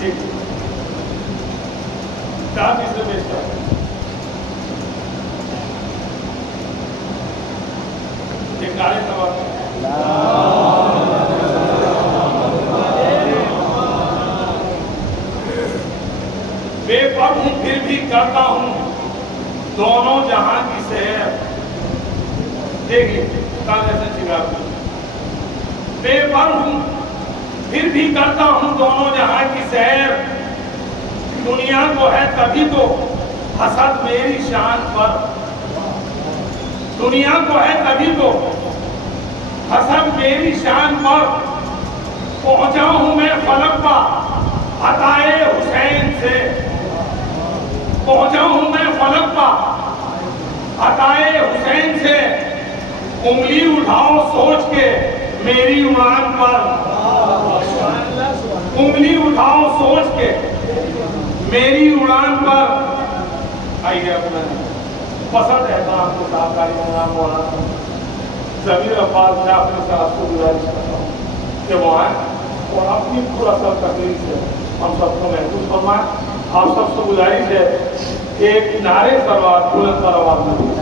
ٹھیک کافی سے بیچتا ہے یہ کارے سوال بے پر ہوں پھر بھی کرتا ہوں دونوں جہاں کی سیر. دیکھیے کاغذ سے چگا بے پر ہوں پھر بھی کرتا ہوں دونوں جہاں کی سیر. دنیا کو ہے تبھی تو حسد میری شان پر. دنیا کو ہے تبھی تو حسد میری شان پر. پہنچا ہوں میں فلک پا عطائے حسین سے. پہنچا ہوں میں فلک پا عطائے حسین سے. انگلی اٹھاؤ سوچ کے میری اڑان پر. انگلی اٹھاؤ سوچ کے میری اڑان پر. آئیے اپنا پسند ہے تو آپ کو صاحب کاری مولانا مولانا ضمیر عباس میں اپنے ساتھ کو گزارش کرتا ہوں کہ وہ آئیں اور اپنی پورا سب تقریر سے ہم سب کو محفوظ فرمائیں. آپ سب سے گزارش ہے کہ ایک نعرے سروات بلند پر آواز میں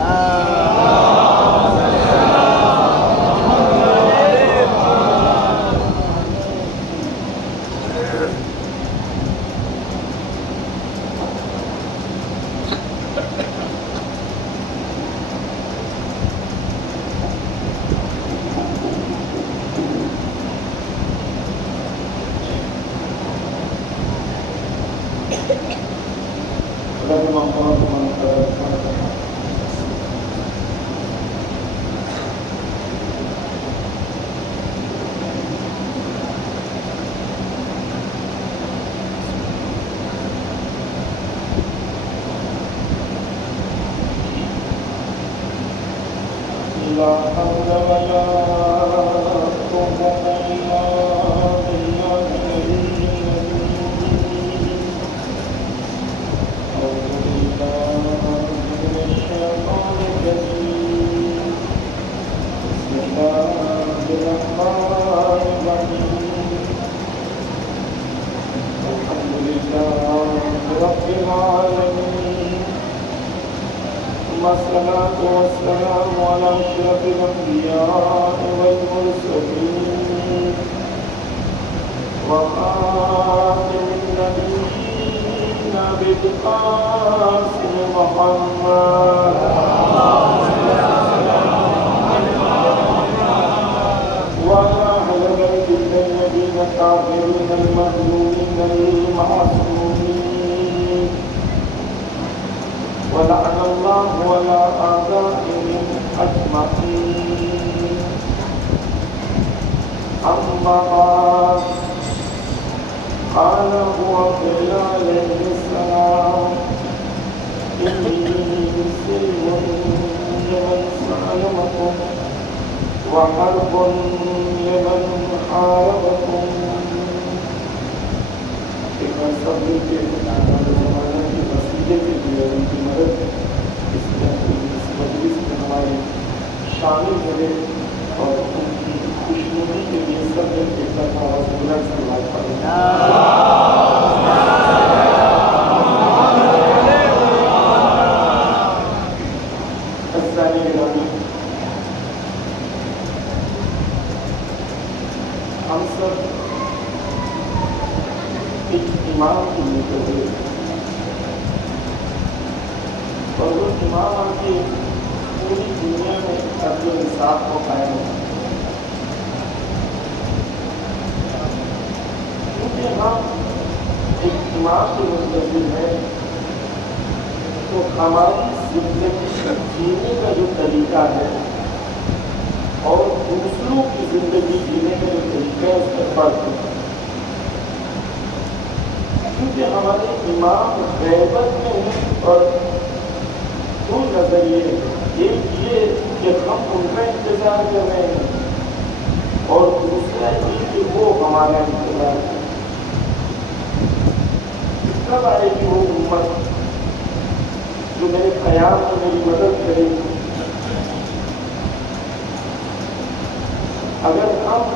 اگر ہم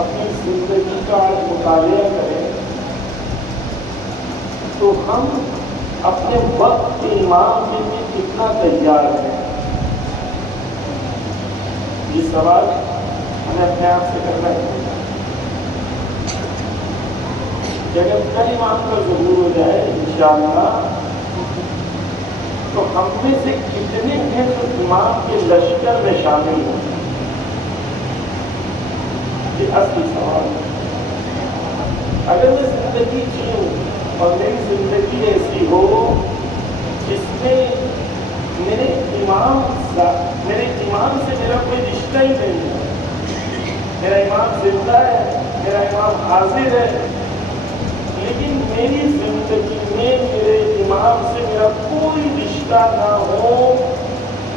اپنی زندگی کا مطالعہ کریں تو ہم اپنے وقت کے امام کے لیے کتنا تیار ہیں؟ یہ سوال ہمیں اپنے آپ سے کرنا ہے کہ اگر کل امام کا ظہور ہو جائے انشاءاللہ تو ہم میں سے کتنے ہیں جو امام کے لشکر میں شامل ہوں؟ یہ اصلی سوال ہے۔ اگر میں زندگی جیوں اور میری زندگی ایسی ہو جس میں میرے امام سے میرا کوئی رشتہ ہی نہیں ہے، میرا امام زندہ ہے، میرا امام حاضر ہے، لیکن میری زندگی میں میرے امام سے میرا کوئی رشتہ نہ ہو،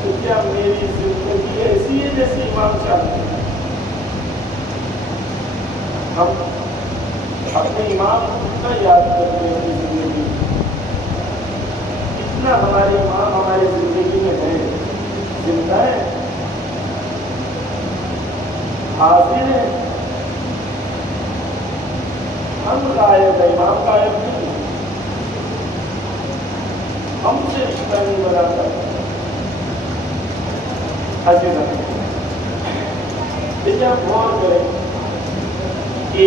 تو کیا میری زندگی ایسی ہے جیسے امام چاہتے ہیں؟ ہم اپنے امام کو کتنا یاد کرتے ہیں اپنی زندگی میں؟ کتنا ہمارے امام ہماری زندگی میں ہے؟ زندہ ہے، حاضر ہے؟ ہم غائب ہے، امام غائب نہیں، ہم سے رشتہ نہیں بناتا۔ حاضر ہے، لیکن آپ غور کریں کہ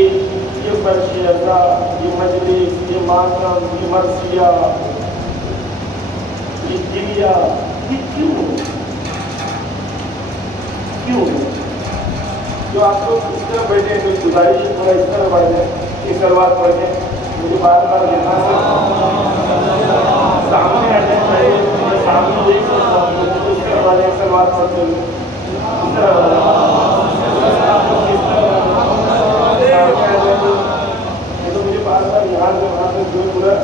یہ فرش ازا، یہ مجلس، یہ ماتم، یہ مرثیہ، یہ دلیا، یہ کیوں جو آپ لوگ اس طرح بیٹھے ہیں؟ کوئی گزارش ہے تھوڑا اس طرح بڑھ جائے کہ سلوات پڑھ جائیں، مجھے بار بار یہاں سے سامنے آ جائے، میں سامنے دیکھ سکتا ہوں، مجھے اس طرح بڑھ جائے سلوات پڑھتے ہوئے، اس طرح بڑھ یہ تو مجھے بار بار یہاں سے وہاں سے جو پورا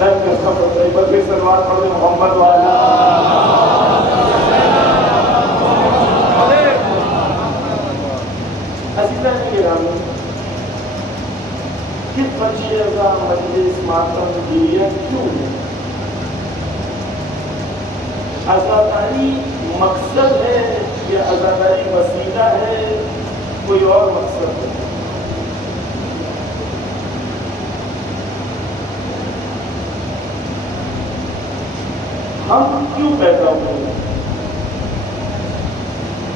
درد کرنا پڑتا ہے، بس پھر سلوات پڑھ دیں محمد والا۔ کس فرش ازا، مجلس، ماتم، دلیا کیوں ہے؟ عزاداری مقصد ہے یا عزاداری وسیلہ ہے، کوئی اور مقصد ہے؟ ہم کیوں پیدا ہوئے ہیں؟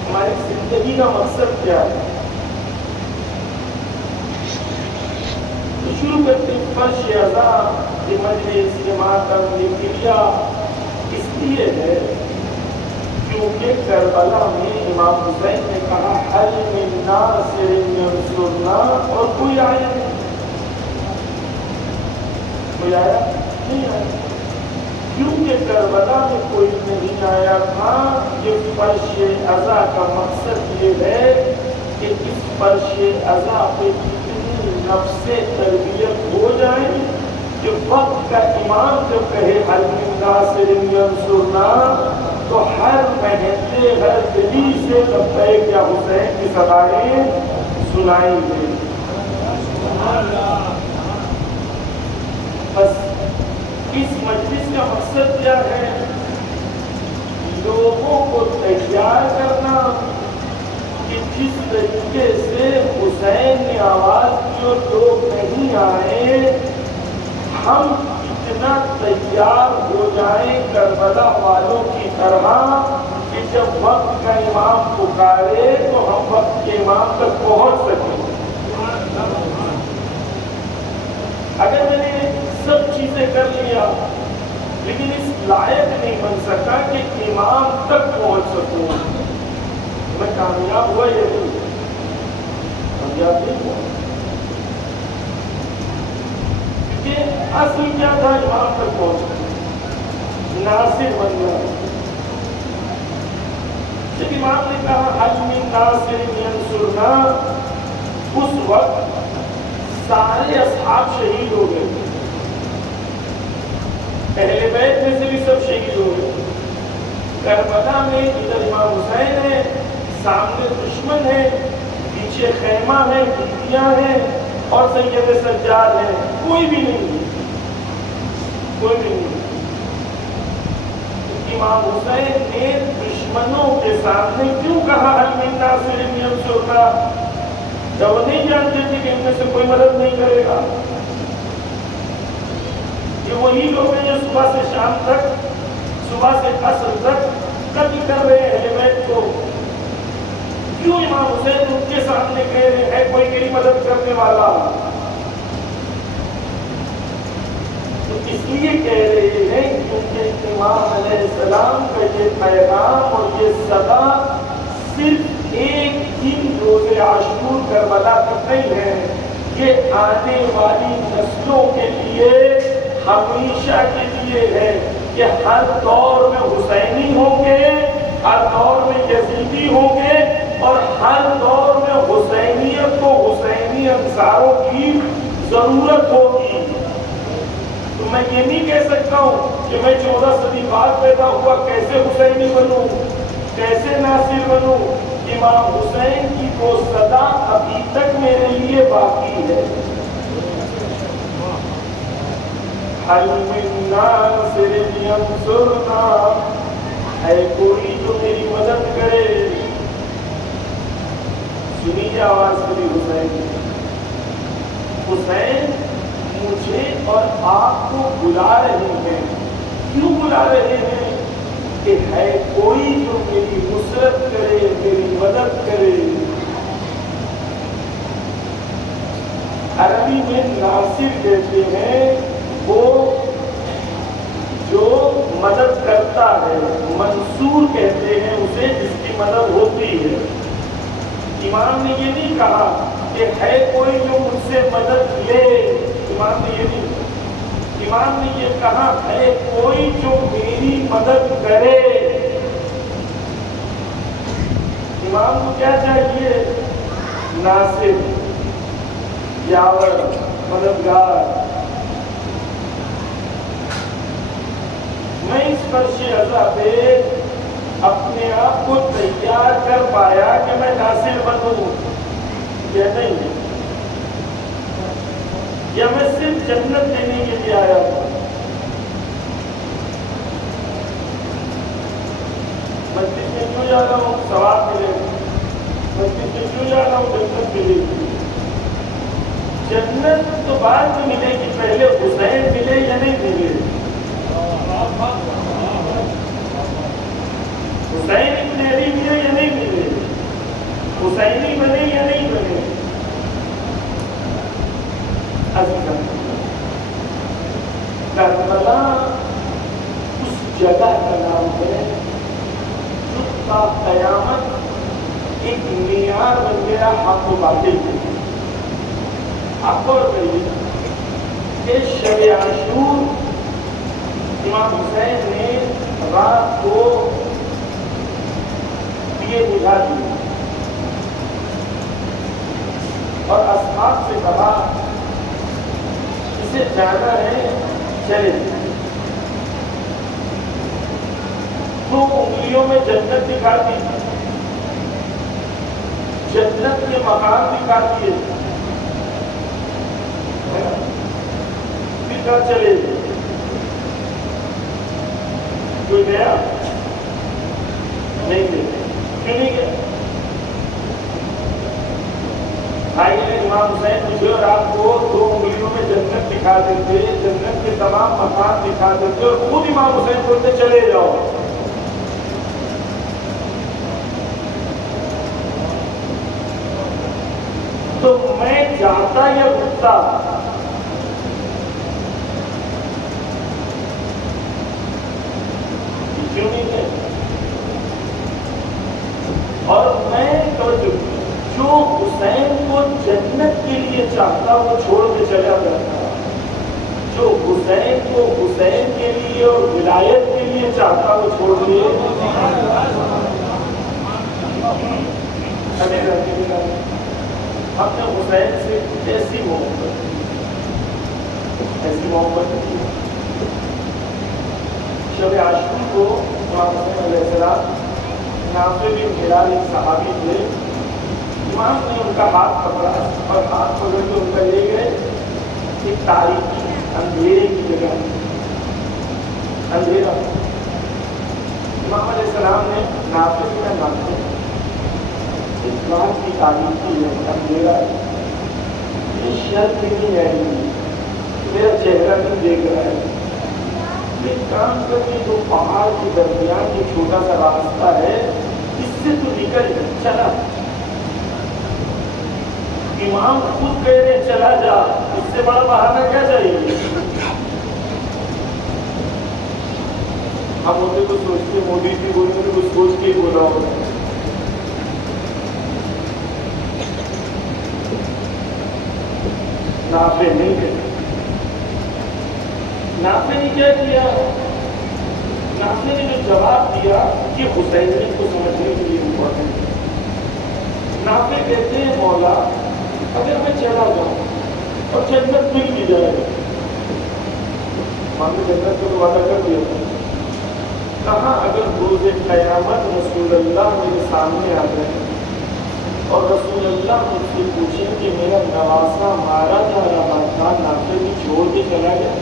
ہماری زندگی کا مقصد کیا ہے؟ شروع کرتے فرش ازا، یہ مجلس، یہ ماتم، یہ دلیا اس لیے ہے کیونکہ کربلا میں امام حسین نے کہا حل من ناصر ینصرنا، اور کوئی آیا نہیں، کوئی آیا نہیں آیا، کیونکہ کربلا میں کوئی نہیں آیا تھا۔ یہ فرش ازا کا مقصد یہ ہے کہ اس فرش ازا پہ نفس تربیت ہو جائے کہ وقت کا امام جب کہے حل من ناصر ینصرنا تو ہر محلے ہر گلی سے لبیک یا حسین کی صدائیں سنائی دیں۔ بس اس مجلس کا مقصد کیا ہے؟ لوگوں کو تیار کرنا کہ جس طریقے سے حسین نے آواز کی اور لوگ نہیں آئے، ہم اتنا تیار ہو جائیں کربلا والوں کی طرح کہ جب وقت کا امام پکارے تو ہم وقت کے امام تک پہنچ سکیں۔ اگر میں نے سب چیزیں کر لیا لیکن اس لائق نہیں بن سکا کہ امام تک پہنچ سکوں، میں کامیاب ہوا یا نہیں؟ کامیاب نہیں ہوا، کیونکہ اصل کیا تھا؟ امام تک پہنچنا، ناصر بننا۔ جب امام نے کہا حل من ناصر ینصرنا، اس وقت سارے اصحاب شہید ہو گئے، اہل بیت میں سے بھی سب شہید ہو گئے۔ کربلا میں ادھر امام حسین ہے، سامنے دشمن ہے، پیچھے خیمہ ہے، بیویاں ہیں اور سید سجاد ہے، کوئی بھی نہیں، کوئی بھی نہیں۔ امام حسین نے دشمنوں کے سامنے کیوں کہا حل من ناصر ینصرنا؟ جب وہ نہیں جانتے تھے کہ ان میں سے کوئی مدد نہیں کرے گا، یہ صبح سے شام تک، صبح سے عصر تک قتل کر رہے ہیں اہل بیت کو، کیوں امام حسین ان کے سامنے کہہ رہے ہیں کوئی میری مدد کرنے والا؟ تو اس لیے کہہ رہے ہیں کیونکہ امام علیہ السلام کا یہ پیغام اور یہ صدا صرف ایک دن روز عاشور کربلا تک نہیں ہے، یہ آنے والی نسلوں کے لیے ہمیشہ کے لیے ہے کہ ہر دور میں حسینی ہوں گے، ہر دور میں یزیدی ہوں گے، اور ہر دور میں حسینیت کو حسینی انصاروں کی ضرورت ہوگی۔ تو میں یہ نہیں کہہ سکتا ہوں کہ میں 14 صدی بعد پیدا ہوا کیسے حسینی بنوں، کیسے ناصر بنوں۔ امام حسین کی وہ صدا ابھی تک میرے لیے باقی ہے۔ حل من ناصر ینصرنا، ہے کوئی جو میری مدد کرے۔ سنیے آواز میری حسین کی۔ حسین مجھے اور آپ کو بلا رہے ہیں، کیوں بلا رہے ہیں؟ کہ ہے کوئی جو میری نصرت کرے، میری مدد کرے۔ عربی میں ناصر کہتے ہیں وہ جو مدد کرتا ہے، منصور کہتے ہیں اسے جس کی مدد ہوتی ہے۔ امام نے یہ نہیں کہا کہ ہے کوئی جو مجھ سے مدد لے، امام نے یہ نہیں کہا، امام نے یہ کہا ہے کوئی جو میری مدد کرے۔ امام کو کیا چاہیے؟ ناصر، یاور، مددگار۔ میں اس فرش ازا پہ اپنے آپ کو تیار کر پایا کہ میں ناصر بنوں یا نہیں، یا میں صرف جنت دینے کے لیے آیا ہوں؟ مسجد میں کیوں جا رہا ہوں؟ ثواب ملے گا۔ مسجد میں کیوں جا رہا ہوں؟ جنت ملے گی۔ جنت تو بعد میں ملے گی، پہلے حسین ملے یا نہیں ملے؟ حسین ابن علی ملے یا نہیں ملے؟ حسینی بنے یا نہیں بنے؟ کربلا اس جگہ کا نام ہے جو تا قیامت ایک معیار بن گیا حق و باطل کے لیے۔ آپ غور کریے کہ شب عاشور امام حسین نے رات کو دیے بجھا دیے اور اصحاب سے کہا اسے جانا ہے، چلے۔ تو انگلیوں میں جنت دکھا دی، جنت کے مقام دکھا دیے، پھر کہا چلے۔ کوئی گیا؟ نہیں گیا۔ کیوں نہیں گیا؟ بھائی امام حسین مجھے اور آپ کو 2 انگلیوں میں جنت دکھا دیتے، جنت کے تمام مقام دکھا دیتے، اور خود امام حسین بولتے چلے جاؤ۔ تو میں جاتا یا رکتا؟ کیوں نہیں ہے؟ اور میں جو حسین کو جنت کے لیے چاہتا وہ چھوڑ کے چلا جاتا، جو حسین کو حسین کے لیے اور ولایت کے لیے چاہتا وہ چھوڑ کے ہم نے حسین سے ایسی محبت کی۔ شب عاشور کو امام حسین علیہ السلام نافع بن ہلال ایک صحابی تھے، امام نے ان کا ہاتھ پکڑا اور ہاتھ پکڑ کے ان کا لے گئے ایک تاریخی اندھیرے کی جگہ، اندھیرا۔ امام علیہ السلام نے نافع کا نام ہے، اس بات کی تاریخی ہے، اندھیرا ہے، یہ شرط نہیں ہے، میرا چہرہ نہیں دیکھ رہا ہے، ایک کام کرنے تو پہاڑ کے درمیان ایک چھوٹا سا راستہ ہے، اس سے تو نکل چلا۔ امام خود کہہ رہے چلا جا، اس سے بڑا بہانہ کیا چاہیے؟ ہم ہوتے کو سوچتے مودی جی بولنے میں کچھ سوچ کے بولا ہوگا۔ نافع نہیں کرتے۔ نافع نے کیا کیا؟ نافع نے جو جواب دیا یہ حسین کو سمجھنے کے لیے امپورٹنٹ ہے۔ نافع کہتے ہیں مولا اگر میں چلا جاؤں اور جنت مل بھی جائے، مان لو جنت کو وعدہ کر دیا تھا، کہاں اگر روز قیامت رسول اللہ میرے سامنے آ گئے اور رسول اللہ مجھ سے پوچھیں کہ میرا نواسا مارا جا رہا تھا، نافع بھی چھوڑ کے چلا گیا،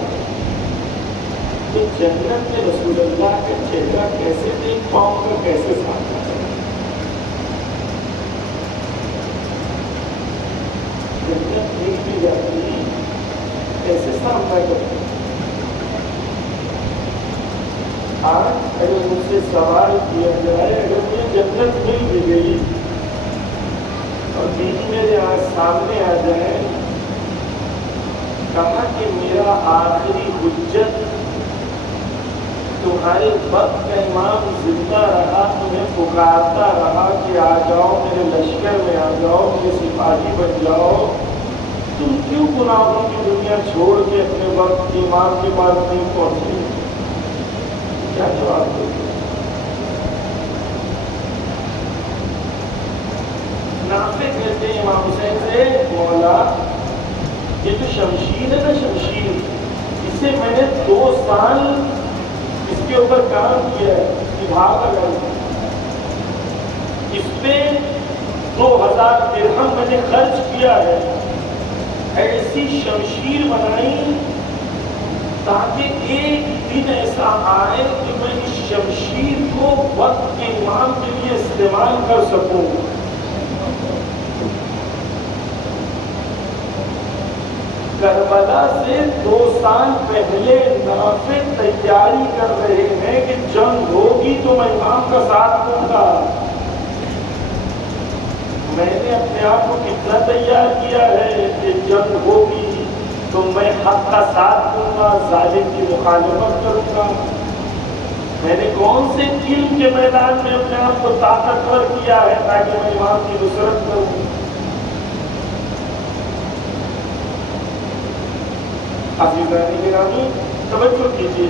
تو جنت میں رسول اللہ کا چہرہ کیسے دیکھ پاؤں گا، کیسے سامنے آئے؟ جنت دیکھ بھی جاتی کیسے سامنا کرتی؟ آج اگر مجھ سے سوال کیا جائے، اگر مجھے جنت مل بھی گئی اور بیوی میرے سامنے آ جائے، کہا کہ میرا آخری حجت تمہارے وقت کا امام زندہ رہا، تمہیں پکارتا رہا کہ آ جاؤ میرے لشکر میں، آ جاؤ میرے سپاہی بن جاؤ، تم کیوں گناہوں کی دنیا چھوڑ کے اپنے وقت امام کے پاس نہیں پہنچے؟ کیا جواب دو؟ نافع کہتے ہیں امام حسین سے، مولا یہ جو شمشیر ہے نا، شمشیر اسے میں نے 2 سال اس کے اوپر کام کیا ہے، بھاگ لگا، اس پہ 2000 درہم میں نے خرچ کیا ہے، ایسی شمشیر بنائی تاکہ ایک دن ایسا آئے کہ میں اس شمشیر کو وقت کے امام کے لیے استعمال کر سکوں۔ کربلا سے 2 سال پہلے نافع تیاری کر رہے ہیں کہ جنگ ہوگی تو میں امام کا ساتھ دوں گا۔ میں نے اپنے آپ کو کتنا تیار کیا ہے کہ جنگ ہوگی تو میں حق کا ساتھ دوں گا، ظالم کی مخالفت کروں گا۔ میں نے کون سے علم کے میدان میں اپنے آپ کو طاقتور کیا ہے تاکہ میں امام کی نصرت کروں۔ عزیزان گرامی توجہ کیجیے،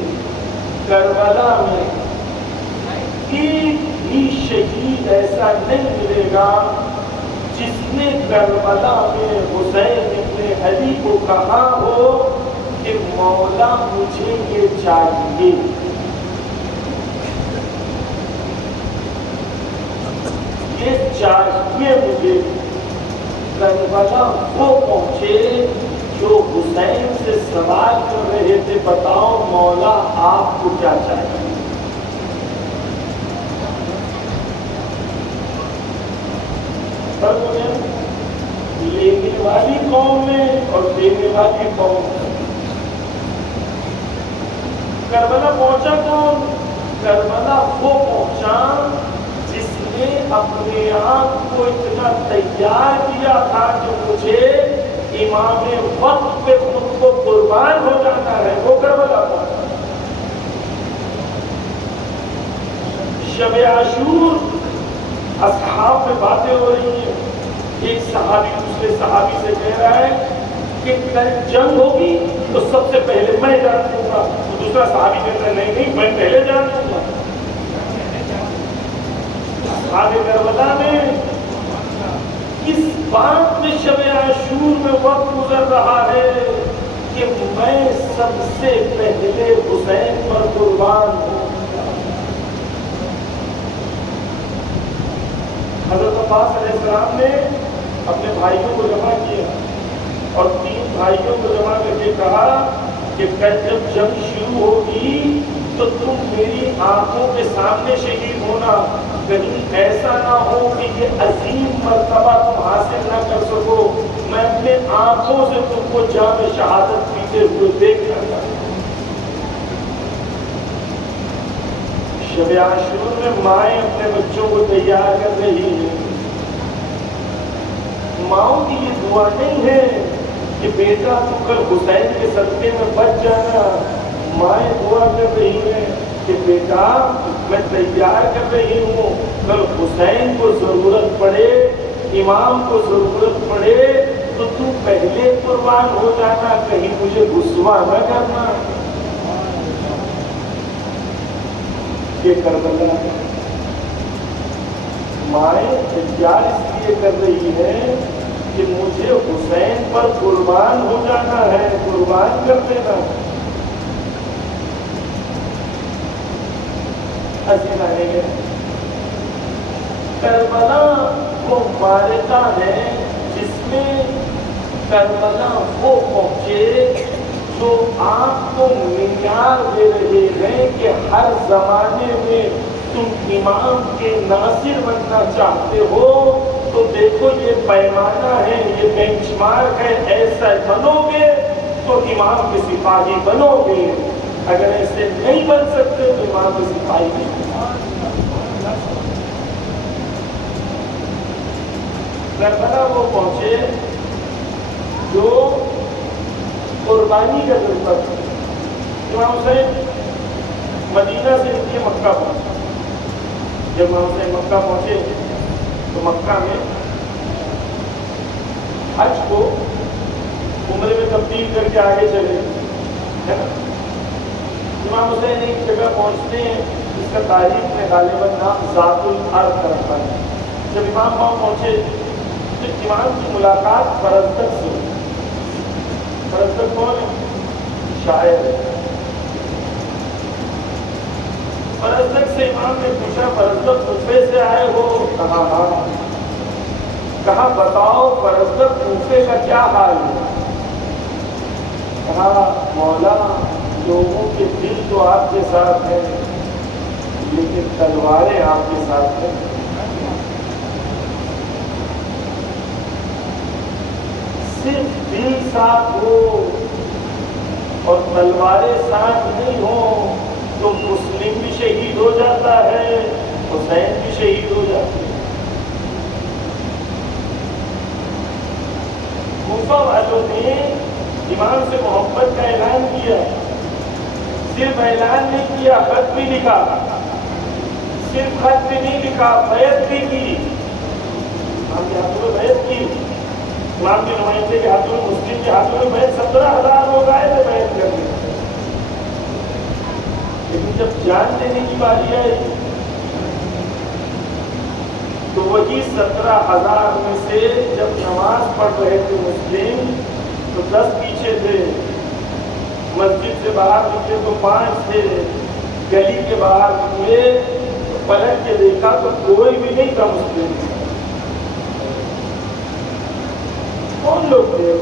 کربلا میں ایک بھی شہید ایسا نہیں ملے گا جس نے کربلا میں حسین ابن علی کو کہا ہو کہ مولا مجھے یہ چاہیے۔ یہ چاہیے مجھے۔ کربلا وہ پہنچے جو حسین سے سوال کر رہے تھے، بتاؤ مولا آپ کو کیا چاہیے؟ لینے والی قوم میں اور دینے والی قوم میں کربلا پہنچا کون؟ کربلا وہ پہنچا جس نے اپنے آپ کو اتنا تیار کیا تھا کہ مجھے امام وقت پہ خود کو قربان ہو جانا ہے، وہ کربلا پہنچا۔ شب عاشور اصحاب میں باتیں ہو رہی ہیں، ایک صحابی دوسرے صحابی سے کہہ رہا ہے کہ جنگ ہوگی تو سب سے پہلے میں جان دوں گا، تو دوسرا صحابی کہتا ہے نہیں میں پہلے جان دوں گا۔ اصحاب کربلا میں اس بات میں شب عاشور میں وقت گزر رہا ہے کہ میں سب سے پہلے حسین پر قربان ہوں۔ حضرت عباس علیہ السلام نے اپنے بھائیوں کو جمع کیا اور 3 بھائیوں کو جمع کر کے کہا کہ کل جب جنگ شروع ہوگی تو تم میری آنکھوں کے سامنے شہید ہونا، کہیں ایسا نہ ہو کہ یہ عظیم مرتبہ تم حاصل نہ کر سکو، میں اپنے آنکھوں سے تم کو جام شہادت پیتے ہوئے دیکھنا چاہتا ہوں۔ شب عاشور میں مائیں اپنے بچوں کو تیار کر رہی ہیں. ماؤں کی یہ دعا نہیں ہے کہ بیٹا تو کل حسین کے صدقے میں بچ جانا. مائیں دعا کر رہی ہیں کہ بیٹا میں تیار کر رہی ہوں، کل حسین کو ضرورت پڑے، امام کو ضرورت پڑے تو تو پہلے قربان ہو جانا، کہیں مجھے رسوا نہ کرنا. یہ کربلا مائیں تیار اس لیے کر رہی ہے کہ مجھے حسین پر قربان ہو جانا ہے، قربان کر دینا. کربلا وہ معرکہ ہے جس میں کربلا وہ پہنچے جو آپ کو معیار دے رہے ہیں کہ ہر زمانے میں تم امام کے ناصر بننا چاہتے ہو تو دیکھو یہ پیمانہ ہے، یہ بینچ مارک ہے، ایسا بنو گے تو امام کے سپاہی بنو گے، اگر ایسے نہیں بن سکتے تو امام کے سپاہی نہیں. کربلا وہ پہنچے جو قربانی کا ضرورت ہے. امام حسین مدینہ سے نکلے مکہ پہنچے. جب امام حسین مکہ پہنچے تو مکہ میں حج کو عمرے میں تبدیل کر کے آگے چلے ہے نا. امام حسین ایک جگہ پہنچتے ہیں جس کا تاریخ میں غالباً نام ذات الارض رکھا ہے. جب امام وہاں پہنچے تو امام کی ملاقات فرزدق سے. فرزدق کون ہے؟ شاعر ہے. فرزدق سے امام نے پوچھا فرزدق کوفے سے آئے ہو؟ کہا ہاں. کہا بتاؤ فرزدق کوفے کا کیا حال ہے؟ کہا مولا لوگوں کے دل تو آپ کے ساتھ ہیں لیکن تلواریں آپ کے ساتھ ہیں. صرف دل ساتھ ہو اور تلواریں ساتھ نہیں ہو تو مسلم بھی شہید ہو جاتا ہے، حسین بھی شہید ہو جاتے ہیں. کوفہ والوں نے امام سے محبت کا اعلان کیا. صرف اعلان نہیں کیا، خط بھی لکھا. صرف خط بھی نہیں لکھا، بیعت بھی کی. امام کے ہاتھوں میں بیعت کی. امام کے نمائندے کے ہاتھوں میں، مسلم کے ہاتھوں میں بیعت. 17,000 لوگ آئے تھے بیعت کرنے. لیکن جب جان دینے کی باری آئی تو وہی 17,000 میں سے جب نماز پڑھ رہے تھے مسلم تو 10 پیچھے تھے. مسجد سے باہر نکلے تو 5 تھے. گلی کے باہر نکلے تو پلٹ کے دیکھا تو کوئی بھی نہیں تھا مسلم. کون لوگ تھے؟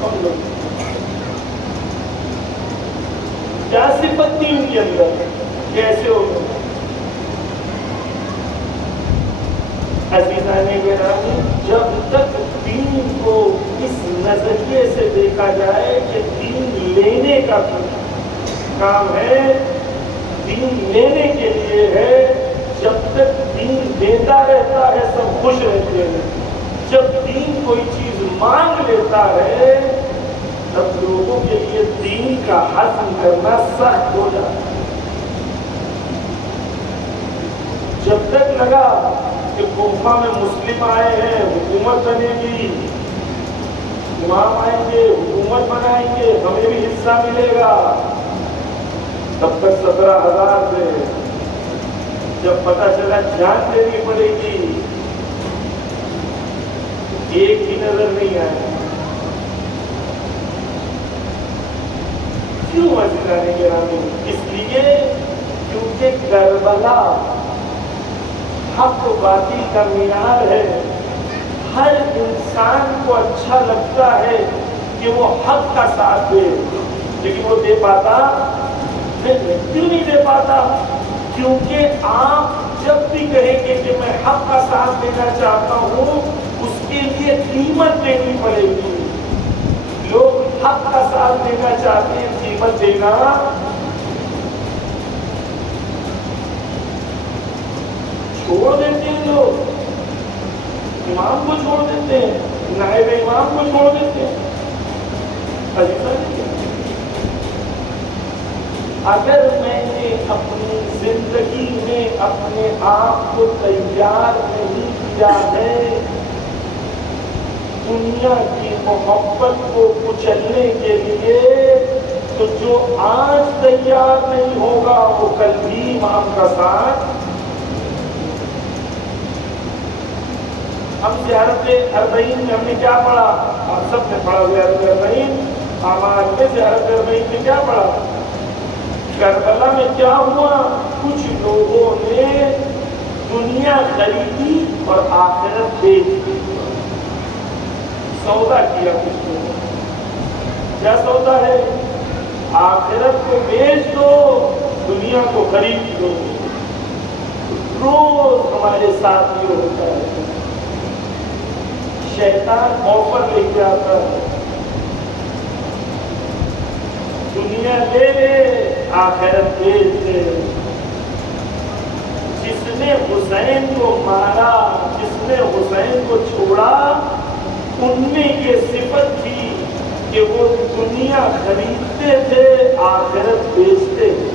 کون لوگ؟ کیا صفت تھی ان کے اندر؟ کیسے ہو گئے؟ عزیزان گرامی، جب تک دین کو اس نظریے سے دیکھا جائے کہ دین لینے کا کام ہے، دین لینے کے لیے ہے، جب تک دین دیتا رہتا ہے سب خوش رہتے ہیں. جب دین کوئی چیز مانگ لیتا ہے تب لوگوں کے لیے دین کا ہضم کرنا سخت ہو جاتا ہے. جب تک لگا کہ کوفہ میں مسلم آئے ہیں، حکومت بنے گی، امام آئیں گے، حکومت بنائیں گے، ہمیں بھی حصہ ملے گا، تب تک 17,000 تھے. جب پتہ چلا جان دینی پڑے گی، ایک ہی نظر نہیں آیا. کیوں عزیزان گرامی؟ اس لیے کیونکہ کربلا حق و باطل کا معیار ہے. ہر انسان کو اچھا لگتا ہے کہ وہ حق کا ساتھ دے، لیکن وہ دے پاتا نہیں. کیوں نہیں دے پاتا؟ کیونکہ آپ جب بھی کہیں گے کہ میں حق کا ساتھ دینا چاہتا ہوں اس کے لیے قیمت دینی پڑے گی. لوگ حق کا ساتھ دینا چاہتے ہیں، قیمت دینا چھوڑ دیتے ہیں لوگ، امام کو چھوڑ دیتے ہیں، نائب امام کو چھوڑ دیتے ہیں۔ اگر میں نے اپنی زندگی میں اپنے آپ کو تیار نہیں کیا ہے دنیا کی محبت کو کچلنے کے لیے، تو جو آج تیار نہیں ہوگا وہ کل بھی امام کا ساتھ۔ ہم زیارت اربعین میں ہم نے کیا پڑھا؟ آپ سب نے پڑھا زیارت اربعین، اعمال میں زیارت اربعین میں کیا پڑھا؟ کربلا میں کیا ہوا؟ کچھ لوگوں نے دنیا خریدی اور آخرت بیچ دی، سودا کیا کچھ لوگوں۔ کیا سودا ہے؟ آخرت کو بیچ دو، دنیا کو خرید دو۔ روز ہمارے ساتھ یہ ہوتا ہے، شیطان آفر لے کے آتا ہے، دنیا لے لے آخرت بیچ دے۔ جس نے حسین کو مارا، جس نے حسین کو چھوڑا، ان میں یہ صفت تھی کہ وہ دنیا خریدتے تھے، آخرت بیچتے تھے۔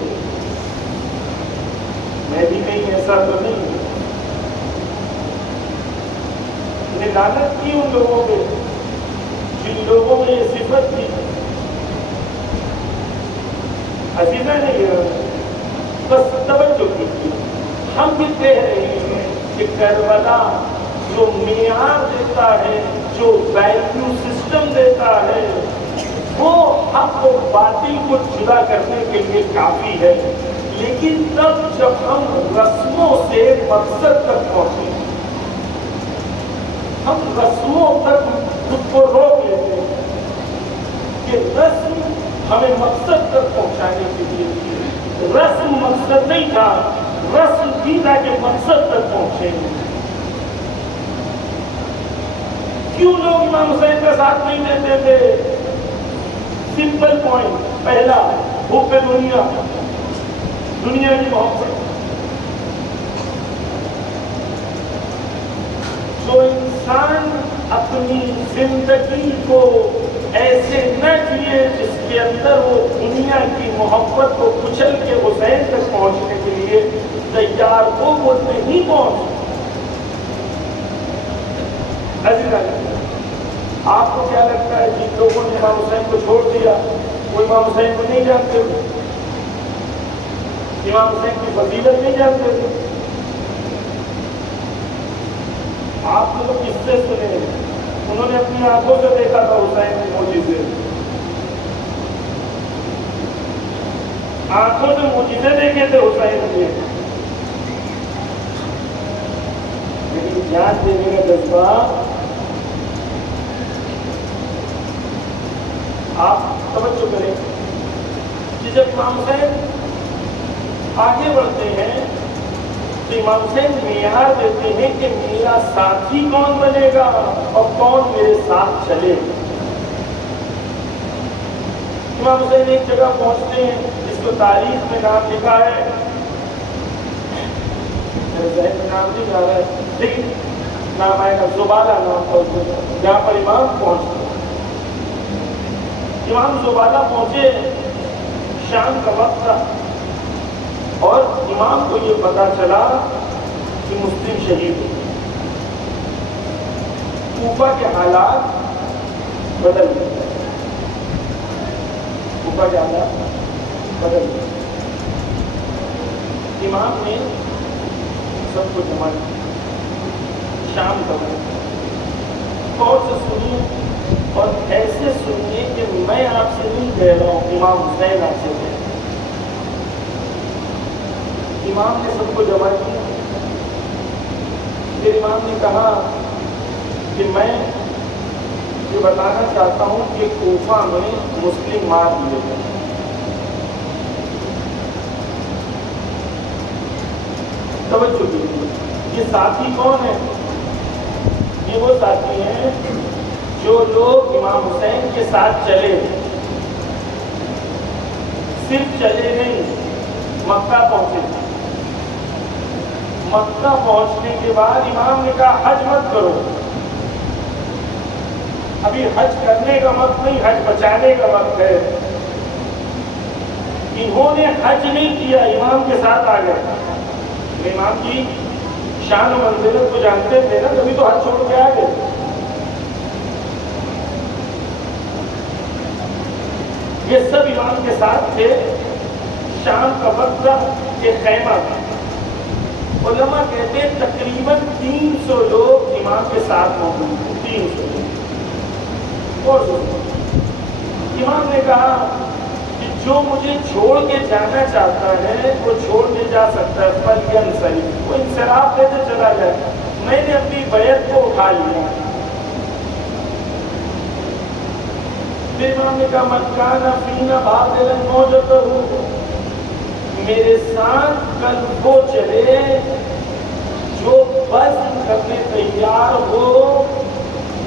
میں بھی نہیں، ایسا تو نہیں۔ لعنت کی ان لوگوں پہ جن لوگوں میں یہ صفت تھی۔ عزیزہ نے بس توجہ کی، ہم بھی کہہ رہے ہیں کہ کربلا جو معیار دیتا ہے، جو ویلیو سسٹم دیتا ہے، وہ حق و باطل کو جدا کرنے کے لیے کافی ہے، لیکن تب جب ہم رسموں سے مقصد تک پہنچے، ہم رسموں تک خود کو روک لیتے ہیں کہ رسم ہمیں مقصد تک پہنچانے کے لیے، رسم مقصد نہیں تھا، رسم تھی تاکہ مقصد تک پہنچے۔ کیوں لوگ امام حسین کا ساتھ نہیں دیتے تھے؟ سمپل پوائنٹ، پہلا حب دنیا، دنیا کی محبت۔ جو انسان اپنی زندگی کو ایسے نہ جیے جس کے اندر وہ دنیا کی محبت کو کچل کے حسین تک پہنچنے کے لیے تیار ہو، وہ نہیں پہنچ۔ آپ کو کیا لگتا ہے جن لوگوں نے امام حسین کو چھوڑ دیا وہ امام حسین کو نہیں جانتے تھے؟ امام حسین کی فضیلت نہیں جانتے تھے؟ آپ نے تو کس سے سنے؟ انہوں نے اپنی آنکھوں سے دیکھا تھا حسین کی معجزے، آنکھوں سے معجزے دیکھے تھے حسین کے، لیکن جان دینے کا جذبہ آپ توجہ کریں کہ جب امام حسین آگے بڑھتے ہیں تو امام حسین معیار دیتے ہیں کہ میرا ساتھی کون بنے گا اور کون میرے ساتھ چلے۔ امام حسین ایک جگہ پہنچتے ہیں جس کو تاریخ میں نام لکھا ہے، میرے ذہن میں نام نہیں جا رہا ہے لیکن نام آئے گا، زبالہ نام تھا، جہاں پر امام پہنچتے۔ امام زبالہ پہنچے، شام کا وقت تھا اور امام کو یہ پتا چلا کہ مسلم شہید ہو۔ کوفہ کے حالات بدل گئے، کوفہ کے حالات بدل گئے۔ امام نے سب کو جمع کیا، شام کا وقت، غور سے سنیے اور ایسے سنیے کہ میں آپ سے نہیں کہہ رہا ہوں، امام حسین آپ سے کہہ رہا ہوں۔ امام نے سب کو جمع کیا، پھر امام نے کہا کہ میں یہ بتانا چاہتا ہوں کہ کوفہ میں مسلم مار دیے گئے۔ توجہ کیجیے، یہ ساتھی کون ہے؟ یہ وہ ساتھی ہیں جو لوگ امام حسین کے ساتھ چلے، صرف چلے نہیں، مکہ پہنچے، مکہ پہنچنے کے بعد امام نے کہا حج مت کرو، ابھی حج کرنے کا وقت نہیں، حج بچانے کا وقت ہے۔ انہوں نے حج نہیں کیا، امام کے ساتھ آ گئے۔ امام کی شان و منزلت کو جانتے تھے نا، تبھی تو حج چھوڑ کے آ گئے۔ یہ سب امام کے ساتھ تھے۔ شام کا وقت تھا، ایک خیمہ تھا۔ علماء کہتے ہیں تقریباً 300 لوگ امام کے ساتھ موجود تھے، 300 لوگ۔ اور امام نے کہا کہ جو مجھے چھوڑ کے جانا چاہتا ہے وہ چھوڑ کے جا سکتا ہے، فَلْيَنْصَرِفْ، وہ انصراف دے کے چلا جائے، میں نے اپنی بیعت کو اٹھا لیا۔ پھر امام نے کہا مَنْ كَانَ فِينَا بَاطِلًا مَوْجَتَهُ، میرے ساتھ کل وہ چلے جو بذل کرنے تیار ہو،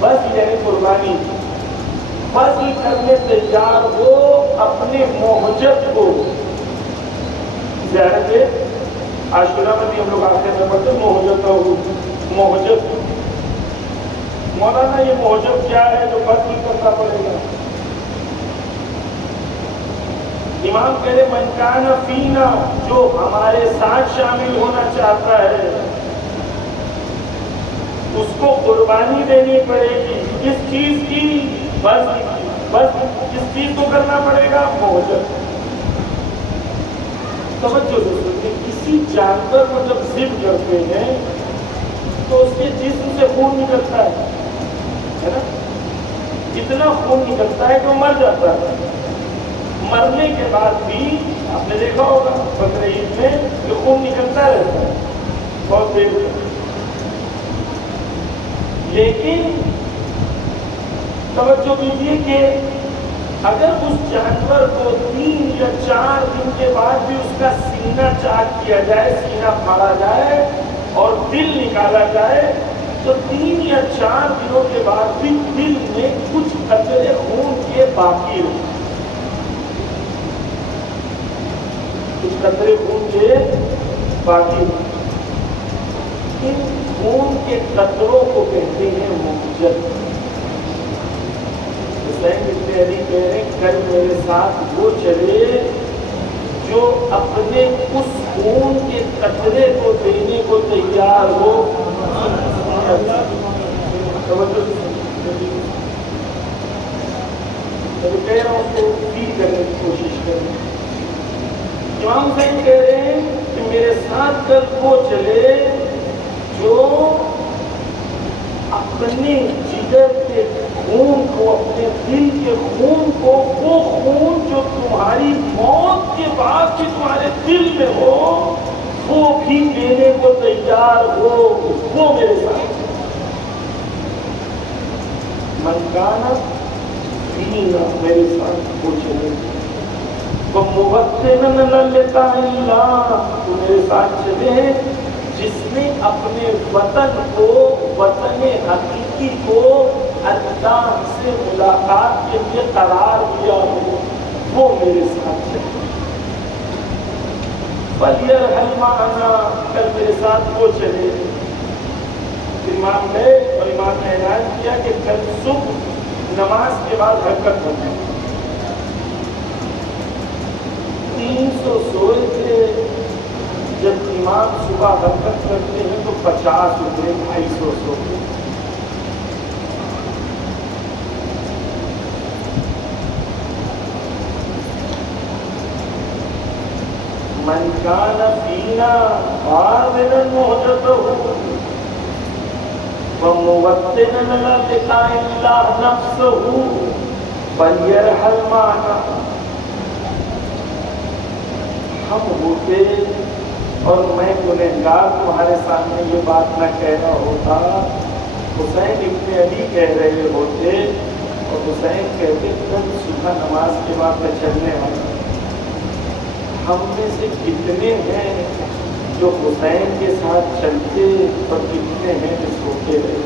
بذل یعنی قربانی، بذل کرنے تیار ہو اپنے مہجت کو۔ زیارت عاشورہ میں بھی ہم لوگ آخر میں پڑھتے مہجت ہو، مہجت۔ مولانا یہ مہجت کیا ہے جو بذل کرنا پڑے گا؟ امام کہہ رہے من کان فینا، جو ہمارے ساتھ شامل ہونا چاہتا ہے اس کو قربانی دینی پڑے گی۔ کس چیز کی؟ بس کس چیز کو کرنا پڑے گا؟ مہجت۔ توجہ سے سنیے، کسی جانور کو جب ذبح کرتے ہیں تو اس کے جسم سے خون نکلتا ہے نا، اتنا خون نکلتا ہے کہ وہ مر جاتا ہے۔ مرنے کے بعد بھی آپ نے دیکھا ہوگا بقرہ عید میں کہ خون نکلتا رہتا ہے بہت دیر تک، لیکن توجہ کیجیے کہ اگر اس جانور کو 3 یا 4 دن کے بعد بھی اس کا سینہ چاک کیا جائے، سینہ پھاڑا جائے اور دل نکالا جائے، تو 3 یا 4 دنوں کے بعد بھی دل میں کچھ قطرے خون کے باقی ہوں، کچھ قطرے خون کے باقی ہوں۔ ان خون کے قطروں کو کہتے ہیں مہجت۔ حسین بن علی کہہ رہے ہیں کل میرے ساتھ وہ چلے جو اپنے اس خون کے قطرے کو دینے کو تیار ہو۔ میں کہہ رہا ہوں تو فیل کرنے کی کوشش کریں۔ امام حسین کہہ رہے ہیں کہ میرے ساتھ کل وہ چلے جو اپنے جگر کے خون کو، اپنے دل کے خون کو، وہ خون جو تمہاری موت کے بعد بھی تمہارے دل میں ہو، وہ بھی دینے کو تیار ہو، وہ میرے ساتھ۔ من کانا فینا، میرے ساتھ وہ چلے، وَمُوَطِّنًا لِلَّهِ، تو میرے ساتھ چلے جس نے اپنے وطن کو، وطن حقیقی کو اللہ سے ملاقات کے لیے قرار دیا ہو، وہ میرے ساتھ چلے۔ فَلْيَرْحَلْ مَعَنَا، کل میرے ساتھ وہ چلے۔ امام نے اور امام نے اعلان کیا کہ کل صبح نماز کے بعد حرکت ہوگی۔ 300 سوئے تھے، جب امام صبح حرکت کرتے ہیں تو 50 ہوتے، 250 سوتے۔ من کان فینا باطلا مہجتہ وموطنا للقاء اللہ نفسہ فلیرحل معنا۔ ہم ہوتے اور میں گنہگار تمہارے سامنے یہ بات نہ کہہ رہا ہوتا، حسین ابن علی کہہ رہے ہوتے اور حسین کہتے کل صبح نماز کے بعد میں چلنے والا۔ ہم میں سے کتنے ہیں جو حسین کے ساتھ چلتے اور کتنے ہیں جو سوتے رہے؟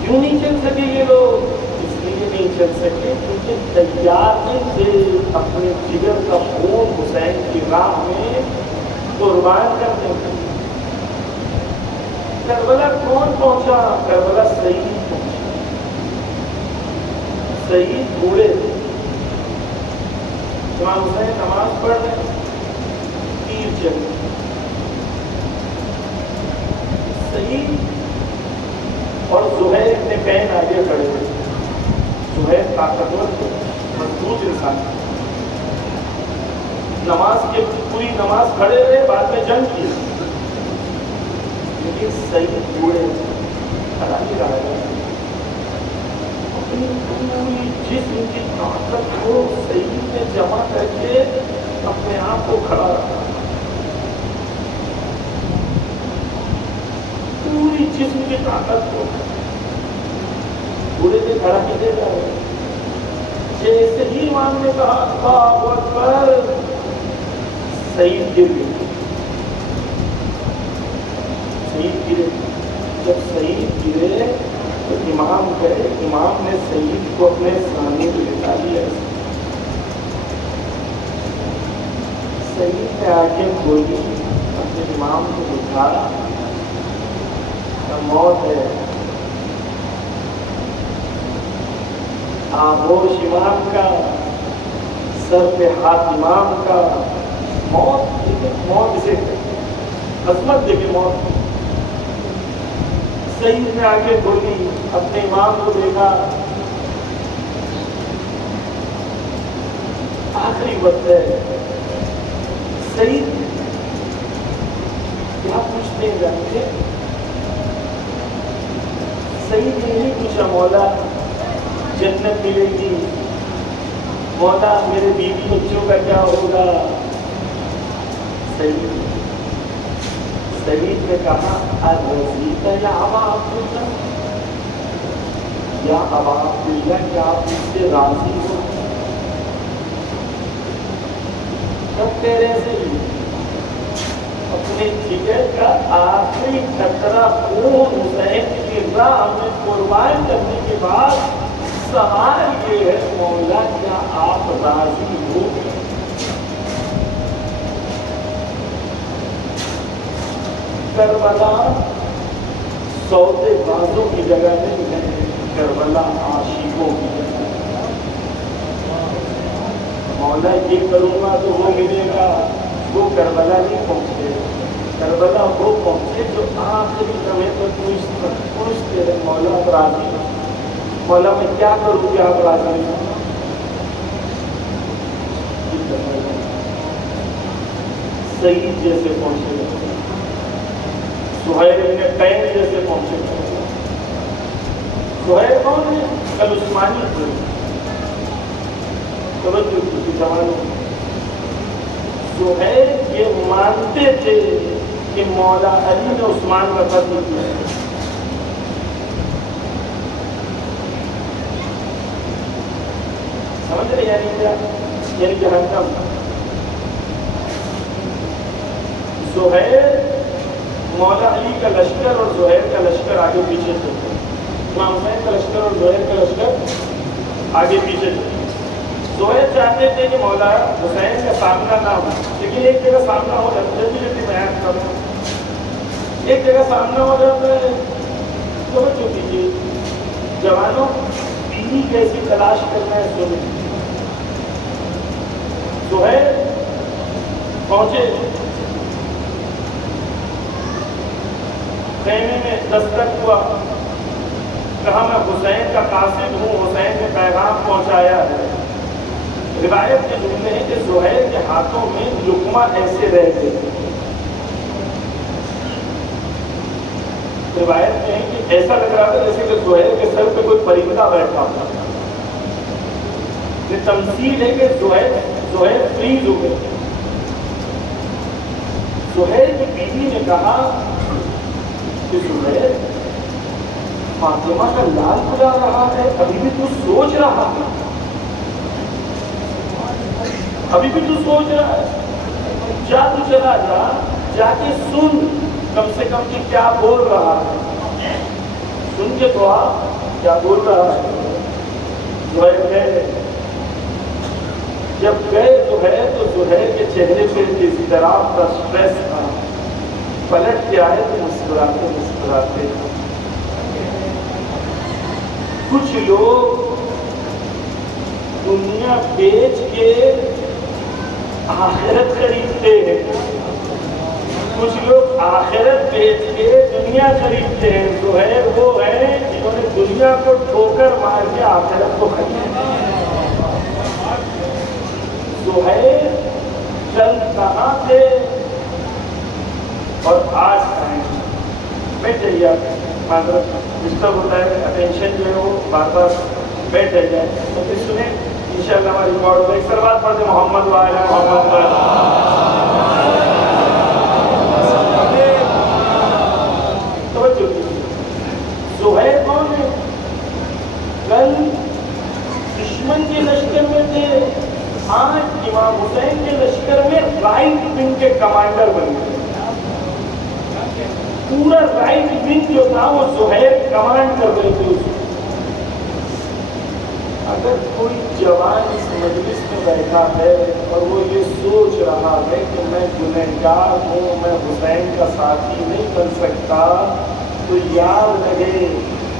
کیوں نہیں چل سکے یہ لوگ؟ اس لیے نہیں چل سکے کیونکہ تیار نہیں تھے اپنے جگر کا خون حسین کی راہ میں قربان کرنے کے لیے۔ کربلا کون پہنچا؟ کربلا سعید پہنچا۔ سعید بوڑھے تھے، امام حسین نماز پڑھ رہے، تیر چل رہے، سعید اور زہیر ابن بین آگے کھڑے ہوئے۔ زہیر طاقتور مضبوط انسان، نماز کے پوری نماز کھڑے رہے، بعد میں جنگ کی، لیکن سعید بوڑھے کھڑا نہیں رہا ہے۔ اپنی پوری جسم کی طاقت کو سعید نے جمع کر کے اپنے آپ کو کھڑا رکھا، پوری جسم کی طاقت کو بوڑھے نے کھڑا کے دے رہا ہے۔ جیسے ہی امام نے کہا اللہ اکبر، سعید گر گئے، سعید گرے۔ جب سعید گرے تو امام گئے، امام نے سعید کو اپنے سامنے پہ لٹا لیا۔ سعید نے آنکھیں کھولی، اپنے امام کو اٹھایا، موت ہے، آغوش امام کا، سر پہ ہاتھ امام کا، موت دیکھیں، موت اسے عظمت دیکھیں، موت۔ سعید نے آنکھیں کھولی، اپنے امام کو دیکھا، آخری وقت ہے۔ سعید کیا پوچھتے ہیں جانتے؟ سعید نے نہیں پوچھا مولا جنت ملے گی، مولا میرے بیوی بچوں کا کیا ہوگا۔ سعید نے کہا الرزیق یا ابا عبداللہ، یا ابا عبداللہ، کیا آپ اس سے راضی ہو؟ تب تیرے سے اپنے جگر کا آخری قطرہ خون حسین کی راہ میں قربان کرنے کے بعد سوال یہ ہے مولا کیا آپ راضی ہو؟ کربلا سودے بازوں کی جگہ نہیں ہے، کربلا عاشقوں کی جگہ۔ مولا یہ کروں گا تو وہ ملے گا، وہ کربلا نہیں پہنچے۔ کربلا وہ پہنچے جو آخری لمحے پر پوچھتے رہے مولا آپ راضی ہو؟ مولا میں کیا کروں کہ آپ راضی ہو؟ سعید جیسے پہنچے گا، سہیل ابن قین جیسے پہنچے گا۔ سہیل کون ہے؟ کل عثمانی تھے، توجہ کی جوانوں، سہیل یہ مانتے تھے کہ مولا علی نے عثمان کا قتل کیا۔ سمجھ رہے یعنی کیا؟ یعنی جہنم۔ سہیل مولا علی کا لشکر اور زہیر کا لشکر آگے پیچھے چلتے، امام حسین کا لشکر اور زہیر کا لشکر آگے پیچھے چلتے۔ زہیر چاہتے تھے کہ مولا حسین کا سامنا نہ ہو، لیکن ایک جگہ سامنا ہو جاتا ہے، جلدی بیان کروں، ایک جگہ سامنا ہو جاتا ہے۔ توجہ کیجیے جوانوں، بیوی کیسی تلاش کرنا ہے سنیں۔ زہیر پہنچے، خیمے میں دستک ہوا، کہا میں حسین کا قاصد ہوں، حسین نے پیغام پہنچایا ہے۔ روایت کے جملے ہیں کہ زہیر کے ہاتھوں میں لقمہ ایسے رہ گئے، روایت میں ہے کہ ایسا لگ رہا تھا جیسے کہ زہیر کے سر پہ کوئی پرندہ بیٹھا تھا۔ یہ تمثیل ہے کہ زہیر فریز ہو گئے۔ زہیر کی بیوی نے کہا کہ زہیر فاطمہ کا لال بلا رہا ہے، ابھی بھی تو سوچ رہا ہے، ابھی بھی تو سوچ رہا ہے، جا تو چلا جا، جا کے سن کم سے کم کہ کیا بول رہا ہے، سن کے تو کیا بول رہا ہے۔ زہیر گئے. جب گئے زہیر تو زہیر کے چہرے پہ اضطراب کا اسٹریس تھا. پلٹ کے آئے تو مسکراتے مسکراتے. کچھ لوگ دنیا بیچ کے آخرت خریدتے ہیں، کچھ لوگ آخرت بیچ کے دنیا خریدتے ہیں. زہیر وہ ہیں جنہوں نے دنیا کو ٹھوکر مار کے آخرت کو خریدا. زہیر کل کہاں تھے اور آج کہاں ہیں؟ بیٹھ جائیے. آپ معذرت ڈسٹرب ہوتا ہے، اٹینشن جو ہے وہ بار بار بیٹھ جائے تو پھر سنیں انشاءاللہ ہماری ریکارڈ ہوگا. ایک سلوات پڑھتے محمد وعلی محمد پر. زہیر کون ہے؟ کل دشمن کے لشکر میں تھے، آج امام حسین کے لشکر میں رائٹ ونگ کے کمانڈر بن گئے. پورا رائٹ ونگ جو تھا وہ زہیر کمانڈ کر رہے تھے. اگر کوئی جوان اس مجلس میں بیٹھا ہے اور وہ یہ سوچ رہا ہے کہ میں گنہگار ہوں، میں حسین کا ساتھی نہیں بن سکتا، تو یاد رہے